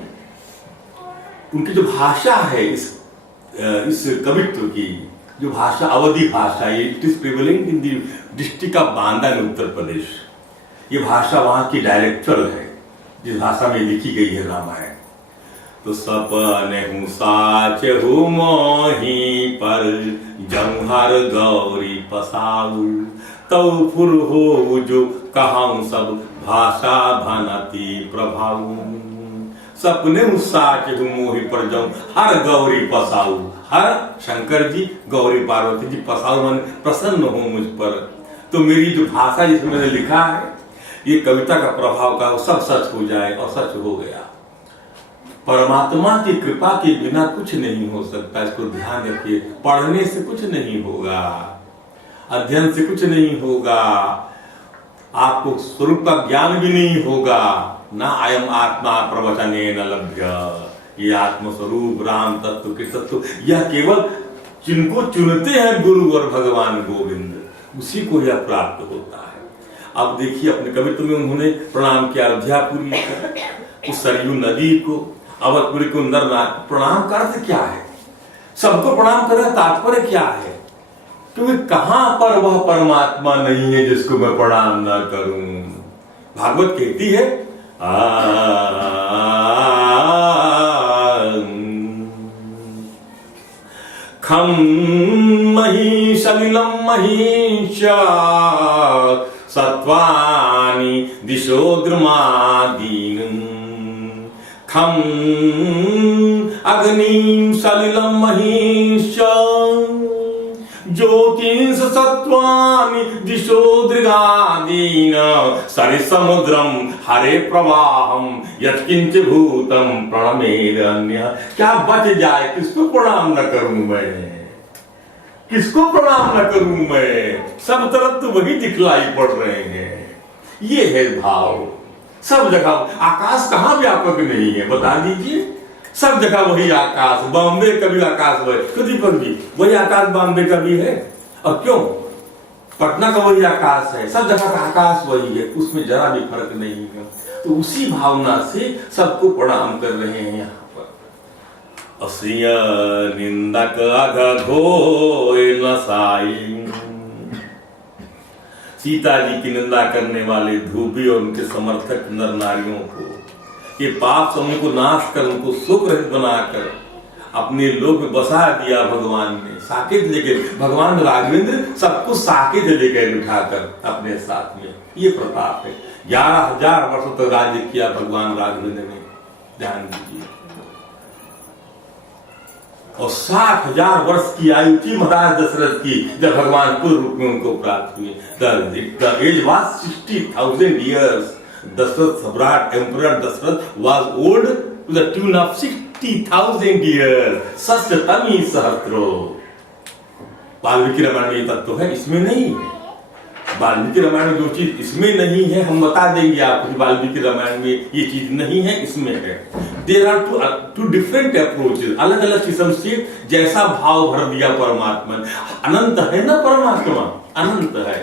उनकी जो भाषा है इस कवित्व की जो भाषा, अवधी भाषा, ये it is prevalent in the district of Banda in Uttar Pradesh. ये भाषा वहां की डायरेक्चर है जिस भाषा में लिखी गई है रामायण। तो सपने हूँ साच हूँ मोही पर जंहर गौरी पसाऊ, तो फुर हो जो कहाऊं सब भाषा भनती प्रभाऊ। सपने हूँ साच हूँ मोही पर जाऊं हर गौरी पसाऊ, हर शंकर जी गौरी पार्वती जी, पसाऊ मन प्रसन्न हो मुझ पर। तो मेरी जो भाषा जिसमें मैंने लिखा है ये कविता का प्रभाव का सब सच हो जाए, और सच हो गया। परमात्मा की कृपा के बिना कुछ नहीं हो सकता, इसको ध्यान रखिए। पढ़ने से कुछ नहीं होगा, अध्ययन से कुछ नहीं होगा, आपको स्वरूप का ज्ञान भी नहीं होगा। ना अयम आत्मा प्रवचने न लभ्य, ये आत्मस्वरूप राम तत्व के तत्व यह केवल जिनको चुनते हैं गुरु और भगवान गोविंद, उसी को यह प्राप्त होता है। अब देखिए अपने कवित्व में उन्होंने प्रणाम किया अयोध्यापुरी को, उस सरयू नदी को, अवधपुरी को, नरनाथ। प्रणाम का अर्थ क्या है? सबको प्रणाम करने का तात्पर्य क्या है? क्योंकि कहां पर वह परमात्मा नहीं है जिसको मैं प्रणाम ना करूं। भागवत कहती है खम मही सलिलम महिष सत्वानि दिशो द्रुमादीन, खम अग्निं सलिलम महिष ज्योतिष सत्वानि दिशो दृगादीन, सरि समुद्रम हरे प्रवाहम यत्किंच भूतम प्रणमेरन्य। क्या बच जाए, किसको प्रणाम न करूं मैं, किसको प्रणाम न करूं मैं? सब तरफ तो वही दिखलाई पड़ रहे हैं। ये है भाव। सब जगह आकाश कहां व्यापक नहीं है, बता दीजिए। सब जगह वही आकाश, बॉम्बे का भी आकाश वही, पर भी वही आकाश बॉम्बे का भी है। और क्यों? पटना का वही आकाश है, सब जगह का आकाश वही है, उसमें जरा भी फर्क नहीं है। तो उसी भावना से सबको प्रणाम कर रहे हैं यहाँ पर। असिय निंदक अघोय नसाई, सीता जी की निंदा करने वाले धोबी और उनके समर्थक नर नारियों को, ये पाप समूह को नाश कर उनको सुख रहित बनाकर अपने लोक में बसा दिया भगवान ने। साकेत लेकर भगवान राघवेंद्र सबको साकेत लेकर उठाकर अपने साथ में, ये प्रताप है। 11,000 वर्षों तक राज्य किया भगवान राघवेंद्र ने, ध्यान दीजिए। और 60,000 वर्ष की आयु थी महाराज दशरथ की जब भगवान पूर्ण रूप में उनको प्राप्त हुए। The age was 60,000 years. Dasrath Sabrat, Emperor Dasrath was old to the tune of 60,000 years. Satyatami Sahasro. Valmiki Ramayan में ये तत्व है, इसमें नहीं है। वाल्मीकि रामायण में जो चीज इसमें नहीं है हम बता देंगे आपको, वाल्मीकि रामायण में ये चीज नहीं है, इसमें है। There are two different approaches, अलग अलग किस्म से जैसा भाव भर दिया परमात्मा ने। अनंत है ना परमात्मा, अनंत है।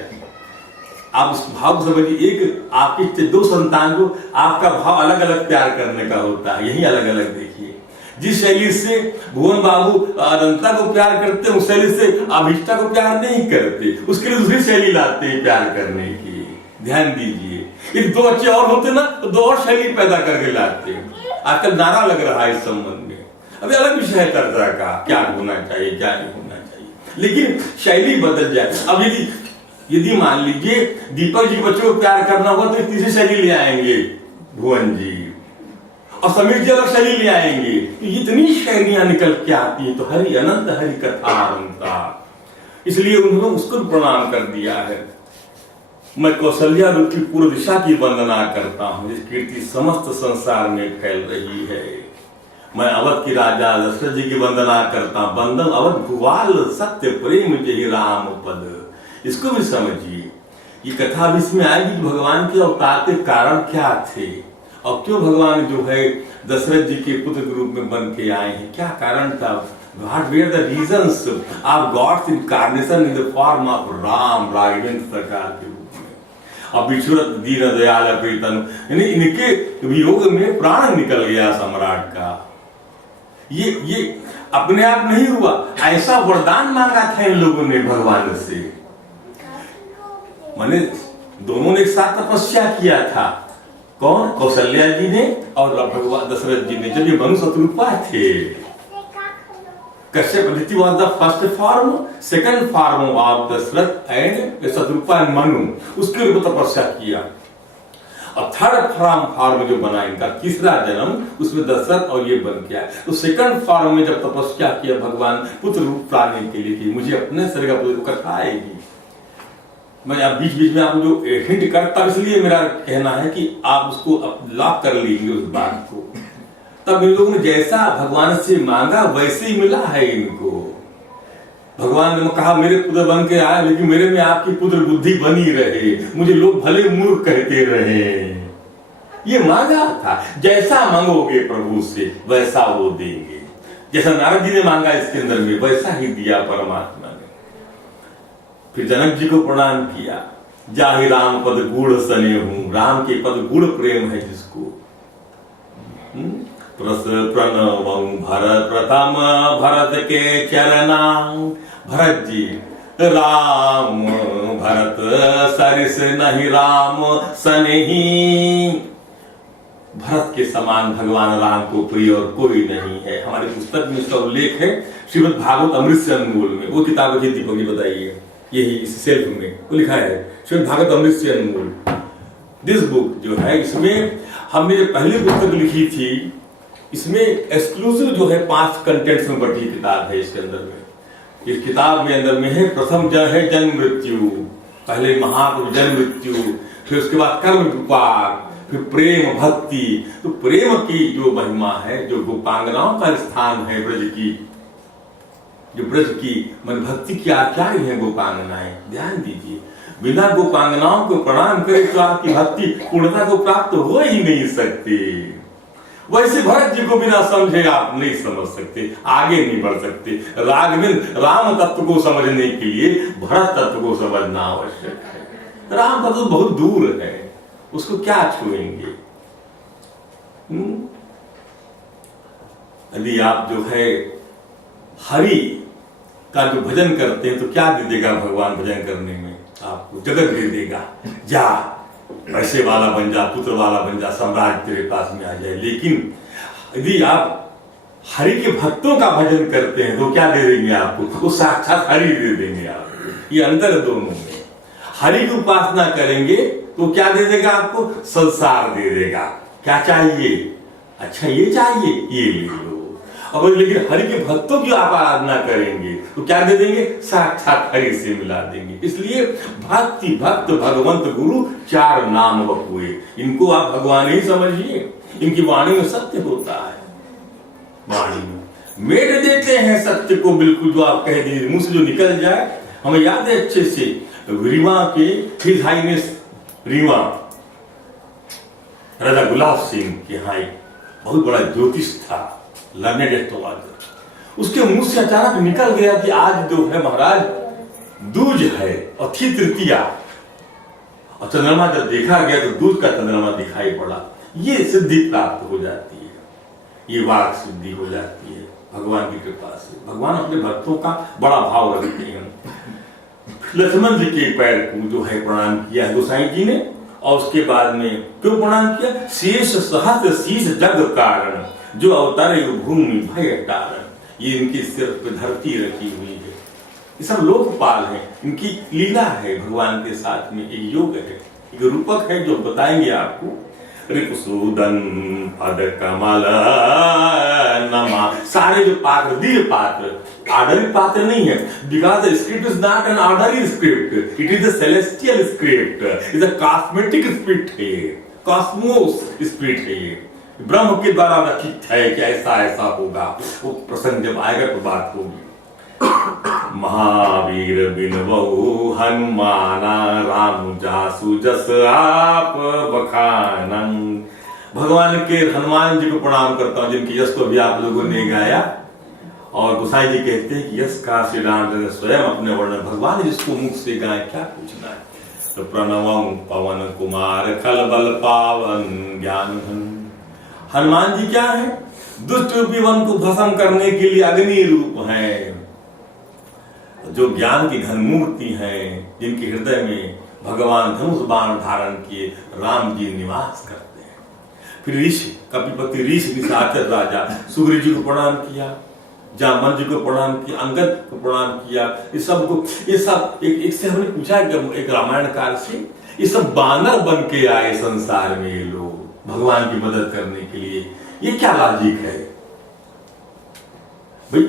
आप उस भाव को समझिए, एक आपके दो संतान को आपका भाव अलग अलग प्यार करने का होता है, यही अलग अलग देखिए। जिस शैली से भुवन बाबू अनंता को प्यार करते हैं, उस शैली से अभिष्टा को प्यार नहीं करते, उसके लिए दूसरी शैली लाते हैं प्यार करने की। ध्यान दीजिए, यदि दो बच्चे और होते ना तो दो और शैली पैदा करके लाते हैं। आजकल नारा लग रहा है इस संबंध में, अभी अलग विषय है चर्चा का, क्या होना चाहिए क्या नहीं होना चाहिए, लेकिन शैली बदल जाए। अब यदि मान लीजिए दीपक जी बच्चों को प्यार करना हुआ तो तीसरी शैली ले आएंगे भुवन जी, और समीर जी अलग शैली ले आएंगे। इतनी शैलियां निकल के आती है, तो हरि अनंत हरि कथा अनंता, इसलिए उन्होंने उसको प्रणाम कर दिया है। मैं कौशल्या रूप की पूर्व दिशा की वंदना करता हूँ, जिस कीर्ति समस्त संसार में फैल रही है। मैं अवध की राजा दशरथ जी की वंदना करता हूँ। वंदन अवध भुवाल सत्य प्रेम जय राम पद, इसको भी समझिए। ये कथा भी इसमें आएगी कि भगवान के अवतार के कारण क्या थे, और क्यों भगवान जो है दशरथ जी के पुत्र के रूप में बन के आए हैं, क्या कारण था, what were the reasons of God's incarnation in the form of Ram, Raghavendra सरकार के रूप में। अब बिछुरत दीन दयाल प्रीतम, यानी इनके वियोग में प्राण निकल गया सम्राट का। ये अपने आप नहीं हुआ, ऐसा वरदान मांगा था इन लोगों ने भगवान से। माने दोनों ने एक साथ तपस्या किया था, कौन, कौशल्या जी ने और भगवान दशरथ जी ने, जब ये मनु शत्रुपा थे। Kashyap Aditi was the first form, second form of Dasharath and Shatrupa and Manu, उसके ऊपर तपस्या किया। और थर्ड फॉर्म जो बना इनका तीसरा जन्म, उसमें दशरथ और ये बन गया। तो सेकंड फॉर्म में जब तपस्या किया भगवान पुत्र रूप पाने के लिए कि मुझे अपने शरीर का पुत्र कथा आएगी। मैं आप बीच बीच में आपको जो हिंट करता, इसलिए मेरा कहना है कि आप उसको लॉक कर लीजिए उस बात को। तब इन लोगों ने जैसा भगवान से मांगा वैसे ही मिला है इनको। भगवान ने कहा मेरे पुत्र बन के आए, लेकिन मेरे में आपकी पुत्र बुद्धि बनी रहे, मुझे लोग भले मूर्ख कहते रहे। ये मांगा था, जैसा मांगोगे प्रभु से वैसा वो देंगे। जैसा नारद जी ने मांगा इसके अंदर में, वैसा ही दिया परमात्मा ने। फिर जनक जी को प्रणाम किया, जाहि राम पद गूढ़ सने हूं, राम के पद गूढ़ प्रेम है जिसको। प्रणव भरत प्रथम भरत के चरना, भरत जी राम भरत सरिस नहीं राम सनेही। भरत के समान भगवान राम को प्रिय और कोई नहीं है। हमारी पुस्तक में इसका उल्लेख है श्रीमद् भागवत अमृत से अनमोल में। वो किताब की दीपक जी बताइए, यही इस सेल्फ में वो लिखा है श्रीमद् भागवत अमृत से अनमोल। दिस बुक जो है, इसमें हमने जो पहली पुस्तक लिखी थी, इसमें एक्सक्लूसिव जो है 5 कंटेंट्स में बटी किताब है। इसके अंदर में, इस किताब में अंदर में है प्रथम है जन्म मृत्यु, पहले महापुरुष जन्म मृत्यु, फिर उसके बाद कर्म विपाक, फिर प्रेम भक्ति। तो प्रेम की जो महिमा है, जो गोपांगनाओं का स्थान है ब्रज की, जो ब्रज की मन भक्ति की आचार्य है गोपांगनाएं। ध्यान दीजिए, बिना गोपांगनाओं को प्रणाम करे तो आपकी भक्ति पूर्णता को प्राप्त हो ही नहीं सकती। वैसे भरत जी को बिना समझे आप नहीं समझ सकते, आगे नहीं बढ़ सकते। राघवेंद्र राम तत्व को समझने के लिए भरत तत्व को समझना आवश्यक है। राम तत्व बहुत दूर है, उसको क्या छुएंगे। यदि आप जो है हरि का जो भजन करते हैं तो क्या दे देगा भगवान भजन करने में आपको? जगत दे देगा, जा पैसे वाला बन जा, पुत्र वाला बन जा, सम्राट तेरे पास में आ जाए। लेकिन यदि आप हरि के भक्तों का भजन करते हैं तो क्या दे देंगे आपको? वो साक्षात हरि दे देंगे आपको। ये अंतर है दोनों में। हरि की उपासना करेंगे तो क्या दे देगा आपको? संसार दे देगा। क्या चाहिए? अच्छा ये चाहिए, ये ले लो। और लेकिन हरि के भक्तों की आप आराधना करेंगे तो क्या दे देंगे? साक्षात हरि से मिला देंगे। इसलिए भक्ति, भक्त, भगवंत, गुरु 4 नाम हुए। इनको आप भगवान ही समझिए। इनकी वाणी में सत्य होता है। वाणी में मेट दे देते हैं सत्य को बिल्कुल, जो आप कह दीजिए मुंह से जो निकल जाए। हमें याद है अच्छे से रीवा के हिज हाइनेस रीवा राजा गुलाब सिंह के यहाँ एक बहुत बड़ा ज्योतिष था, लर्नेड एस्ट्रोलॉजर। उसके मुंह से अचानक निकल गया कि आज जो है महाराज दूज है और थी तृतीया, और चंद्रमा जब देखा गया तो दूज का चंद्रमा दिखाई पड़ा। ये सिद्धि प्राप्त हो जाती है, ये वाक सिद्धि हो जाती है भगवान की कृपा से। भगवान अपने भक्तों का बड़ा भाव रखते हैं। लक्ष्मण जी के पैर को जो है प्रणाम किया है गोसाई जी ने, और उसके बाद में क्यों प्रणाम किया? शेष सहस्र शीश जग कारण, जो अवतारे भूमि भय कारण। ये इनके सिर पे धरती रखी हुई है, ये सब लोकपाल है, इनकी लीला है भगवान के साथ में, एक योग है, एक रूपक है जो बताएंगे आपको। रिपुसूदन पद कमल नमा, सारे जो पात्र दिव्य पात्र, ऑर्डरी पात्र नहीं है, because the script is not an ordinary script, it is a celestial script, is a cosmetic spirit है, कॉस्मोस स्पिरिट है ये, ब्रह्म के द्वारा रचित है कि ऐसा ऐसा होगा। वो प्रसंग जब आएगा तो बात होगी। महावीर बिनवऊ हनुमाना, राम जासु जस आप बखानम। भगवान के हनुमान जी को प्रणाम करता हूँ, जिनकी यश को भी आप लोगों ने गाया। और गोसाई जी कहते हैं कि यश का श्री राम स्वयं अपने वर्णन, भगवान जिसको मुख से गाय क्या पूछना है। तो प्रणवम पवन कुमार खल बल पावन ज्ञान धन। हनुमान जी क्या है? दुष्ट रूपी वन को भस्म करने के लिए अग्नि रूप है, जो ज्ञान की घन मूर्ति हैं, जिनके हृदय में भगवान धनुष बाण धारण किए राम जी निवास करते हैं। फिर ऋषि कपिपति ऋषि निशाचर राजा सुग्रीव जी को प्रणाम किया, जामन जी को प्रणाम किया, अंगद को प्रणाम किया। ये सब एक से हमने पूछा एक रामायणकार से, ये सब बानर बन के आए संसार में, ये लोग भगवान की मदद करने के लिए। ये क्या लॉजिक है भाई?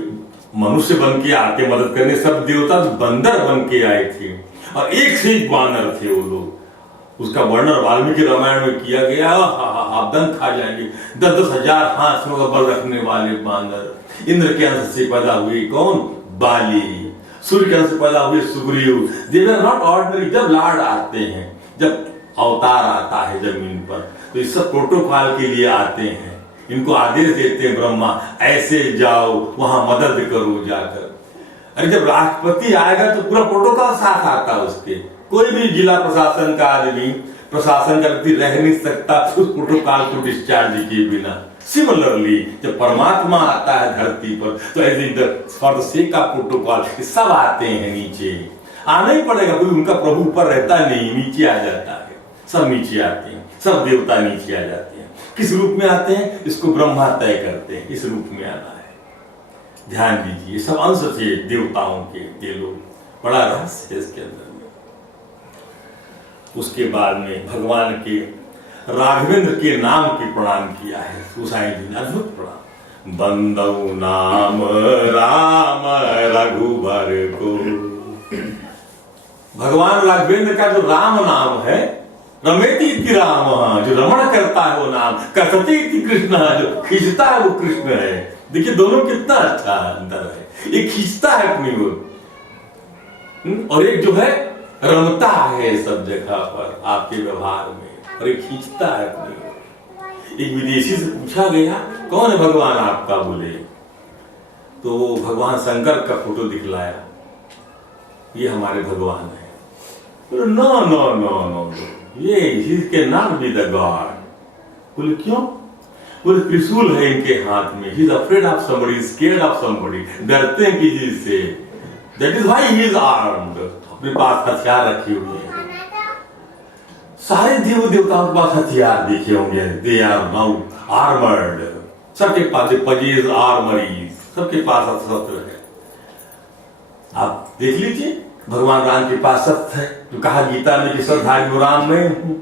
मनुष्य बन के आते मदद करने, सब देवता बंदर बन के आए थे और एक से एक बानर थे वो लोग। उसका वर्णन वाल्मीकि रामायण में किया गया। आप दंत खा जाएंगे। 10,000 हाथियों का बल रखने वाले बानर। इंद्र के अंश से पैदा हुए कौन? बाली। सूर्य के अंश से पैदा हुए सुग्रीव। दे वर नॉट ऑर्डिनरी। जब लॉर्ड आते हैं, जब अवतार आता है जमीन पर, तो इस सब प्रोटोकॉल के लिए आते हैं। इनको आदेश देते हैं ब्रह्मा, ऐसे जाओ, वहां मदद करो जाकर। अरे जब राष्ट्रपति आएगा तो पूरा प्रोटोकॉल साथ आता है उसके। कोई भी जिला प्रशासन का आदमी, प्रशासन का व्यक्ति रह नहीं सकता उस प्रोटोकॉल को डिस्चार्ज किए बिना। सिमिलरली जब परमात्मा आता है धरती पर, तो as for the sake of protocol सब आते हैं नीचे। आना ही पड़ेगा, कोई उनका प्रभु ऊपर रहता नहीं, नीचे आ जाता है। सब नीचे आते हैं, सब देवता नीचे आ जाते हैं। किस रूप में आते हैं इसको ब्रह्मा तय करते हैं, इस रूप में आना है। ध्यान दीजिए, सब अंश थे देवताओं के, ये लोग। बड़ा रहस्य है इसके अंदर में। उसके बाद में भगवान के राघवेंद्र के नाम की प्रणाम किया है गोसाई जी ने, अद्भुत प्रणाम। बंदौ नाम राम रघुबर को। भगवान राघवेंद्र का जो राम नाम है, रमेति इति राम, जो रमण करता है वो नाम, कसते इति कृष्ण, जो खींचता है वो कृष्ण है। देखिए दोनों कितना अच्छा अंदर है। एक खींचता है अपनी ओर, और एक जो है रमता है सब जगह पर आपके व्यवहार में, और एक खींचता है अपनी ओर। एक विदेशी से पूछा गया, कौन है भगवान आपका? बोले तो भगवान शंकर का फोटो दिखलाया, ये हमारे भगवान है। नो नो नो नो, ये he can not be the God. बोले क्यों? बोले त्रिशूल है इनके हाथ में। He is afraid of somebody, scared of somebody, डरते हैं किसी से। That is why he is armed. अपने पास हथियार रखे हुए हैं। सारे देव देवताओं के पास हथियार देखे होंगे, दे आर नाउ आर्मर्ड। सबके पास पजेज, आर्मरीज, सबके पास शस्त्र है। आप देख लीजिए, भगवान राम के पास शस्त्र है, जो कहा गीता में कि श्रद्धालु राम में हूं।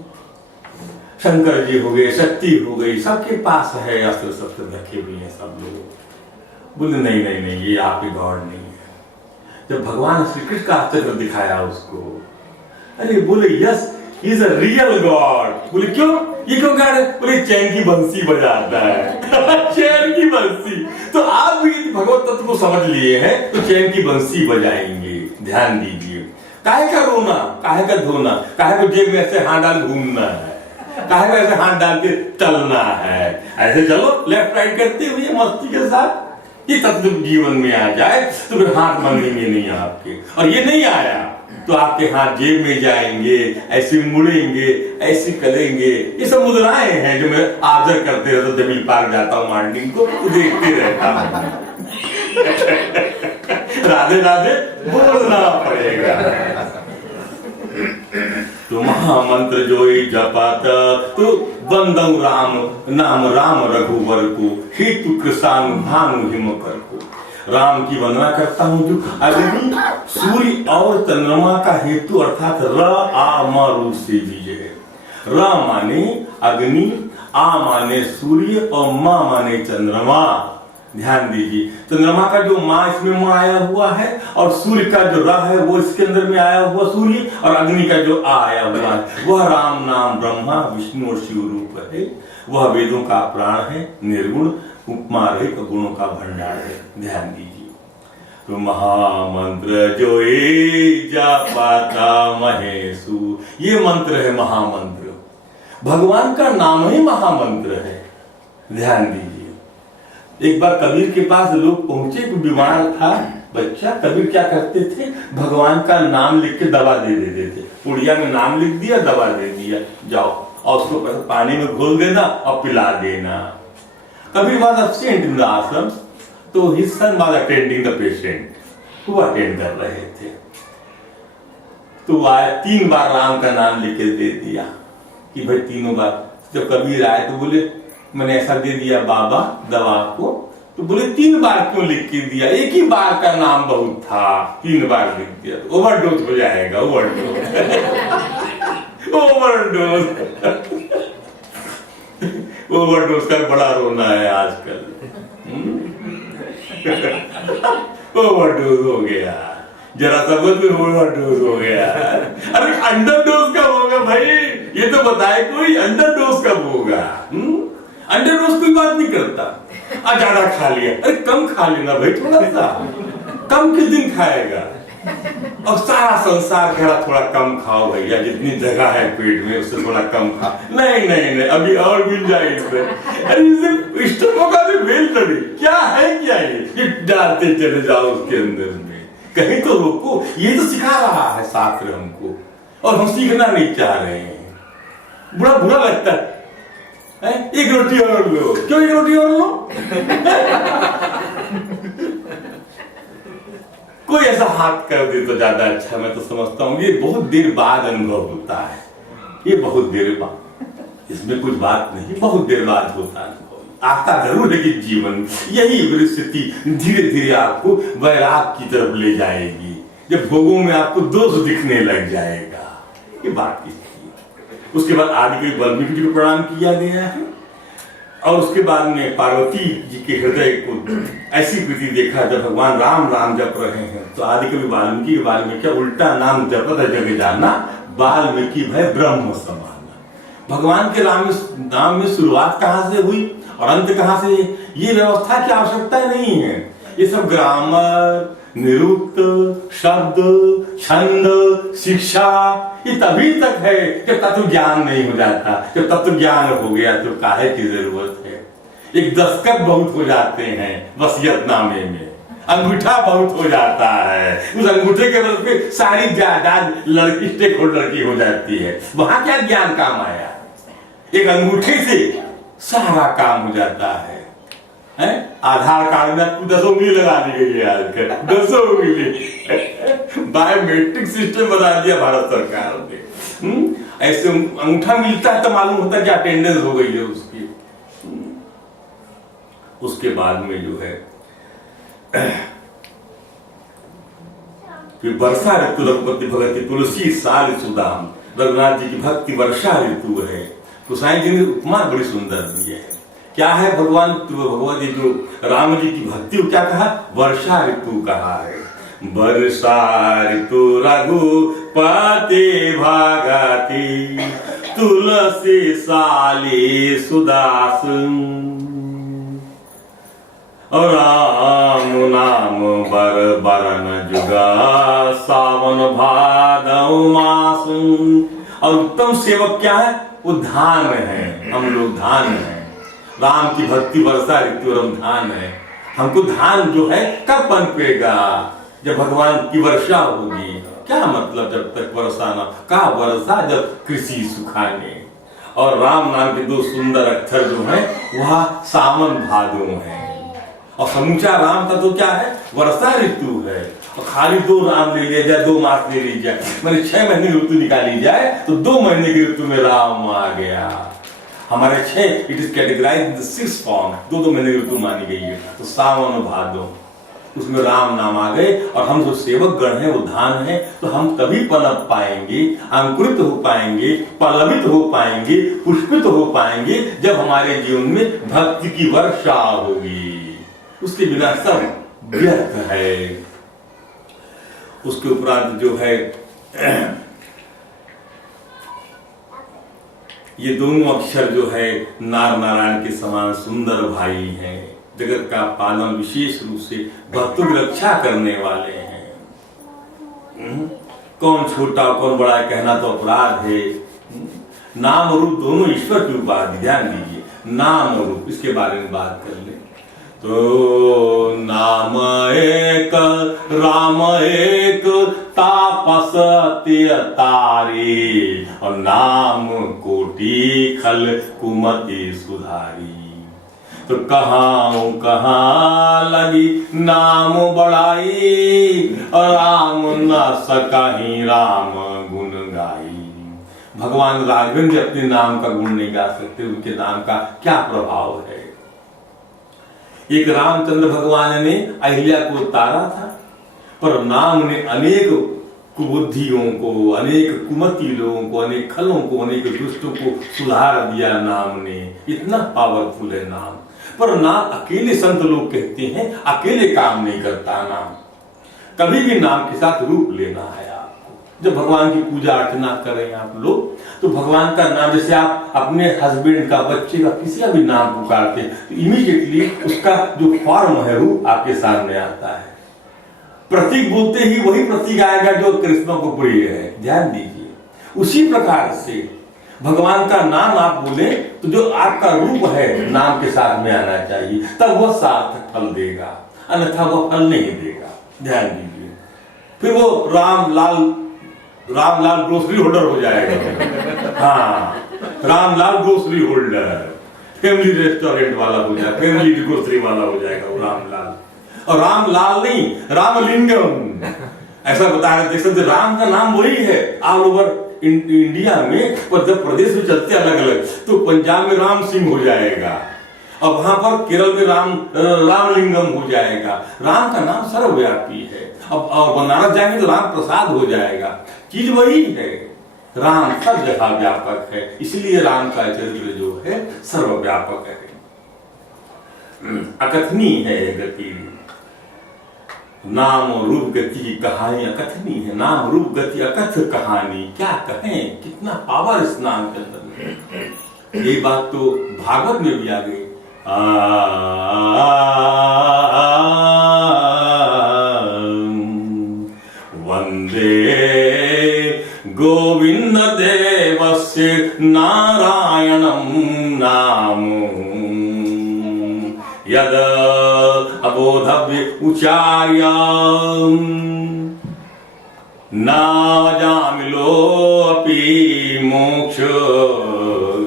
शंकर जी हो गए, शक्ति हो गई, सबके पास है अस्त्र शस्त्र रखे हुए हैं सब लोग। बोले नहीं नहीं नहीं, ये आपके गॉड नहीं है। जब भगवान श्री कृष्ण का चक्र दिखाया उसको, अरे बोले yes he is a real God. बोले क्यों? ये क्यों गॉड है? बोले चैन की बंसी बजाता है। चैन की बंसी। तो आप भी भगवत तत्व को लिए हैं तो चैन की बंसी बजाएंगे। ध्यान दीजिए, काहे का रोना, काहे का धोना, काहे को जेब में ऐसे हाथ डाल घूमना है, काहे को ऐसे हाथ डाल के चलना है। ऐसे चलो लेफ्ट राइट करते हुए मस्ती के साथ। ये तत्व जीवन में आ जाए तो फिर हाथ मांगेंगे नहीं आपके, और ये नहीं आया तो आपके हाथ जेब में जाएंगे, ऐसे मुड़ेंगे, ऐसे करेंगे। ये सब मुद्राएं हैं जो मैं आदर करते रहता हूँ। जब मैं पार्क जाता हूँ मॉर्निंग को तो देखते रहता हूँ। राधे राधे बोलना पड़ेगा। तो महामंत्र जो ही जपात तो बंदऊ राम नाम राम रघुवर को हेतु कृषानु भानु हिम कर को। राम की वंदना करता हूँ जो अग्नि सूर्य और चंद्रमा का हेतु अर्थात र आ म रूप से बीज है। र माने अग्नि, आ माने सूर्य और म माने चंद्रमा। ध्यान दीजिए, चंद्रमा का जो माँ इसमें माँ आया हुआ है और सूर्य का जो र है वो इसके अंदर में आया हुआ सूर्य, और अग्नि का जो आ आया हुआ है वह राम नाम ब्रह्मा विष्णु और शिव रूप है। वह वेदों का प्राण है, निर्गुण उपमा रहित गुणों का भंडार है। ध्यान दीजिए, तो महामंत्र जो ए जापाता महेशु, ये मंत्र है महामंत्र। भगवान का नाम ही महामंत्र है। ध्यान दीजिए, एक बार कबीर के पास लोग पहुंचे, कोई बीमार था बच्चा। कबीर क्या करते थे, भगवान का नाम लिख के दवा दे देते थे। पुड़िया में नाम लिख दिया, दवा दे दिया, जाओ और उसको पानी में घोल देना और पिला देना। Kabir was absent in the आश्रम, तो his son was attending the patient, वो अटेंड कर रहे थे। तो आए 3 बार राम का नाम लिख के दे दिया कि भाई तीनों बार। जब कबीर आए तो बोले मैंने ऐसा दे दिया बाबा दवा को, तो बोले 3 बार क्यों लिख के दिया, एक ही बार का नाम बहुत था, 3 बार लिख दिया तो ओवरडोज हो जाएगा। ओवरडोज ओवरडोज ओवरडोज का बड़ा रोना है आजकल। ओवरडोज हो गया, जरा सा बहुत ओवरडोज हो गया। अरे अंडरडोज कब होगा भाई, ये तो बताए कोई, अंडरडोज कब होगा। अंडरडोज कोई बात नहीं करता, ज्यादा खा लिया, अरे कम खा लेना भाई, थोड़ा सा कम किस दिन खाएगा। और सारा संसार कह रहा थोड़ा कम खाओ भैया, जितनी जगह है पेट में उससे थोड़ा कम खा। नहीं नहीं नहीं, अभी और मिल जाए इसमें। अरे इसे स्टमक का भी बेल तड़ी क्या है, क्या ये डालते चले जाओ उसके अंदर में, कहीं तो रोको। ये तो सिखा रहा है शास्त्र हमको, और हम सीखना नहीं चाह रहे हैं। बुरा बुरा लगता है, एक रोटी और लो, क्यों एक रोटी और लो। कोई ऐसा हाथ कर दे तो ज्यादा अच्छा, मैं तो समझता हूँ ये बहुत देर बाद अनुभव होता है, ये बहुत देर बाद, इसमें कुछ बात नहीं, बहुत देर बाद होता है। आता जरूर है कि जीवन यही परिस्थिति धीरे धीरे आपको वैराग की तरफ ले जाएगी, जब भोगों में आपको दोष दिखने लग जाएगा। ये बात की उसके बाद आदि के वाल्मीकि जी को प्रणाम किया गया है, और उसके बाद में पार्वती जी के हृदय को ऐसी प्रीति देखा जब भगवान राम राम जप रहे हैं। तो आदि कवि वाल्मीकि के बारे में क्या, उल्टा नाम जपत जग जाना, वाल्मीकि भय ब्रह्म समाना। भगवान के नाम में शुरुआत कहाँ से हुई और अंत कहाँ से, ये व्यवस्था की आवश्यकता नहीं है। ये सब ग्रामर, निरुक्त, शब्द, छंद, शिक्षा, ये तभी तक है जब तत्व ज्ञान नहीं हो जाता। जब तत्व ज्ञान हो गया तो काहे की जरूरत है। एक दस्तखत बहुत हो जाते हैं वसीयतनामे में, अंगूठा बहुत हो जाता है, उस अंगूठे के बल पे सारी जायदाद लड़की स्टेक होल्डर की हो जाती है। वहां क्या ज्ञान काम आया, एक अंगूठे से सारा काम हो जाता है। आधार कार्ड में आपको 10 उंगली लगा दी गई है आजकल, 10 उंगली बायोमेट्रिक सिस्टम बना दिया भारत सरकार ने। ऐसे अंगूठा मिलता है तो मालूम होता है कि अटेंडेंस हो गई है उसकी। उसके बाद में जो है फिर वर्षा ऋतु रघुपति भगति तुलसी साल सुदाम, रघुनाथ जी की भक्ति वर्षा ऋतु है। तो साईं जी ने उपमा बड़ी सुंदर दी है। क्या है, भगवान जी जो राम जी की भक्ति को क्या कहा, वर्षा ऋतु कहा है। वर्षा ऋतु रघुपति भगति तुलसी साली सुदास, राम नाम बर बरन जुगा सावन भादव मास। और उत्तम सेवक क्या है? वो धान है, हम लोग धान है। राम की भक्ति वर्षा ऋतु और हम धान है। हमको धान जो है कब पनपेगा? जब भगवान की वर्षा होगी। क्या मतलब जब तक वर्षा ना? का वर्षा जब कृषि सुखाने। और राम नाम के दो सुंदर अक्षर जो हैं वह सावन भादो है। और समूचा राम का तो क्या है? वर्षा ऋतु है। और खाली दो राम ले लिया जाए, 2 मास ले ली जाए, मैंने 6 महीने की ऋतु निकाली जाए तो 2 महीने की ऋतु में राम आ गया। हमारे 6 it is categorised in the 6 form. 2 महीने की ऋतु मानी गई है। तो सावन भादो उसमें राम नाम आ गए। और हम जो सेवक गण है वो धान है। तो हम तभी पनप पाएंगे, अंकुरित हो पाएंगे, पल्लवित हो पाएंगे, पुष्पित हो पाएंगे जब हमारे जीवन में भक्ति की वर्षा होगी। उसके बिना सब व्यर्थ है। उसके उपरांत जो है ये दोनों अक्षर जो है नार नारायण के समान सुंदर भाई हैं। जगत का पालन विशेष रूप से भक्तों की रक्षा करने वाले हैं। कौन छोटा कौन बड़ा कहना तो अपराध है। नाम और रूप दोनों ईश्वर की उपाधि। ध्यान दीजिए, नाम और रूप, इसके बारे में बात कर ले तो नाम एक राम एक तापस तारी। और नाम कोटि खल कुमति सुधारी। तो कहाँ लगी नाम बढ़ाई। और राम न सकाही राम गुण गाई। भगवान राघवेंद्र अपने नाम का गुण नहीं गा सकते। उनके नाम का क्या प्रभाव है। एक रामचंद्र भगवान ने अहिल्या को उतारा था, पर नाम ने अनेक कुबुद्धियों को, अनेक कुमति लोगों को, अनेक खलों को, अनेक दुष्टों को सुधार दिया। नाम ने इतना पावरफुल है नाम। पर नाम अकेले संत लोग कहते हैं, अकेले काम नहीं करता नाम। कभी भी नाम के साथ रूप लेना है आपको। जब भगवान की पूजा अर्चना करें आप लोग तो भगवान का नाम, जैसे आप अपने हस्बैंड का, बच्चे का, किसी का भी नाम पुकारते हैं तो इमीडिएटली उसका जो फॉर्म है रूप आपके सामने आता है। प्रतीक बोलते ही वही प्रतीक आएगा जो कृष्ण को प्रिय है। ध्यान दीजिए, उसी प्रकार से भगवान का नाम आप बोले तो जो आपका रूप है नाम के साथ में आना चाहिए, तब वह सार्थक फल देगा, अन्यथा वह फल नहीं देगा। ध्यान दीजिए, फिर वो रामलाल ग्रोसरी होल्डर हो जाएगा। हाँ, Ramlal grocery holder, family restaurant वाला हो जाएगा, फैमिली ग्रोसरी वाला हो जाएगा वो रामलाल। और रामलाल नहीं, रामलिंगम ऐसा बताया। देख सकते राम का नाम वही है ऑल ओवर इंडिया में, पर जब प्रदेश में चलते अलग अलग, तो पंजाब में राम सिंह हो जाएगा और वहां पर केरल में रामलिंगम हो जाएगा। राम का नाम सर्वव्यापी है। अब और बनारस जाएंगे तो राम प्रसाद हो जाएगा। चीज वही है, राम सब जगह व्यापक है। इसलिए राम का चरित्र जो है सर्वव्यापक है, अकथनीय है गति। नाम और रूप गति की कहानी अकथनीय है। नाम रूप गति अकथ कहानी, क्या कहें, कितना पावर इस नाम के अंदर। ये बात तो भागवत में भी आ गई। वंदे गोविंद देवस्य नारायणं नाम यद अबोधव्य उचार्य ना जामिलोपि मोक्ष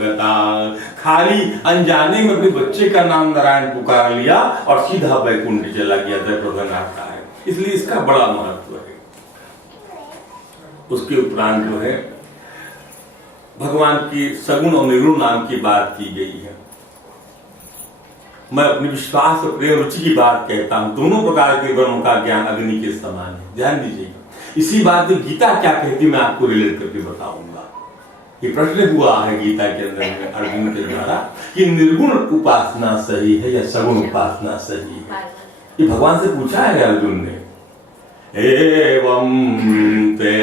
गता। खाली अनजाने में अपने बच्चे का नाम नारायण पुकार लिया और सीधा वैकुंठ चला गया। प्रधान आता है, इसलिए इसका बड़ा महत्व है। उसके उपरांत जो है भगवान की सगुण और निर्गुण नाम की बात की गई है। मैं अपने विश्वास और प्रेम रुचि की बात कहता हूं। दोनों प्रकार के ब्रह्म का ज्ञान अग्नि के समान है। ध्यान दीजिएगा, इसी बात में गीता क्या कहती है मैं आपको रिलेट करके बताऊंगा। ये प्रश्न हुआ है गीता के अंदर में अर्जुन के द्वारा कि निर्गुण उपासना सही है या सगुण उपासना सही है। ये भगवान से पूछा है अर्जुन ने। एवं ते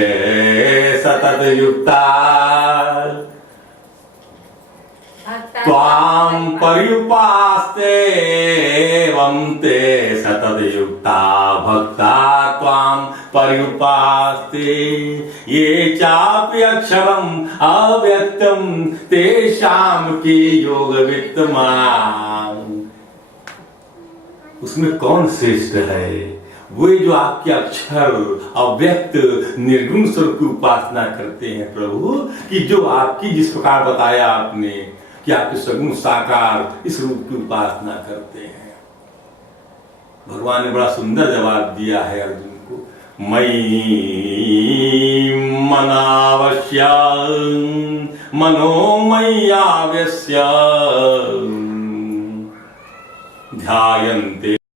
सतत युक्ता त्वां पर्युपास्ते एवं ते सततयुक्ता भक्ता त्वां पर्युपास्ते ये चापि अक्षरम् अव्यक्तं तेषां के योग वित्तमाम्। उसमें कौन श्रेष्ठ है? वे जो आपके अक्षर अव्यक्त निर्गुण स्वरूप की उपासना करते हैं प्रभु, कि जो आपकी जिस प्रकार बताया आपने कि आपके सगुण साकार इस रूप की उपासना करते हैं। भगवान ने बड़ा सुंदर जवाब दिया है अर्जुन को, मयि मनावश्य मनोमय्यावस्य ध्यायन्ते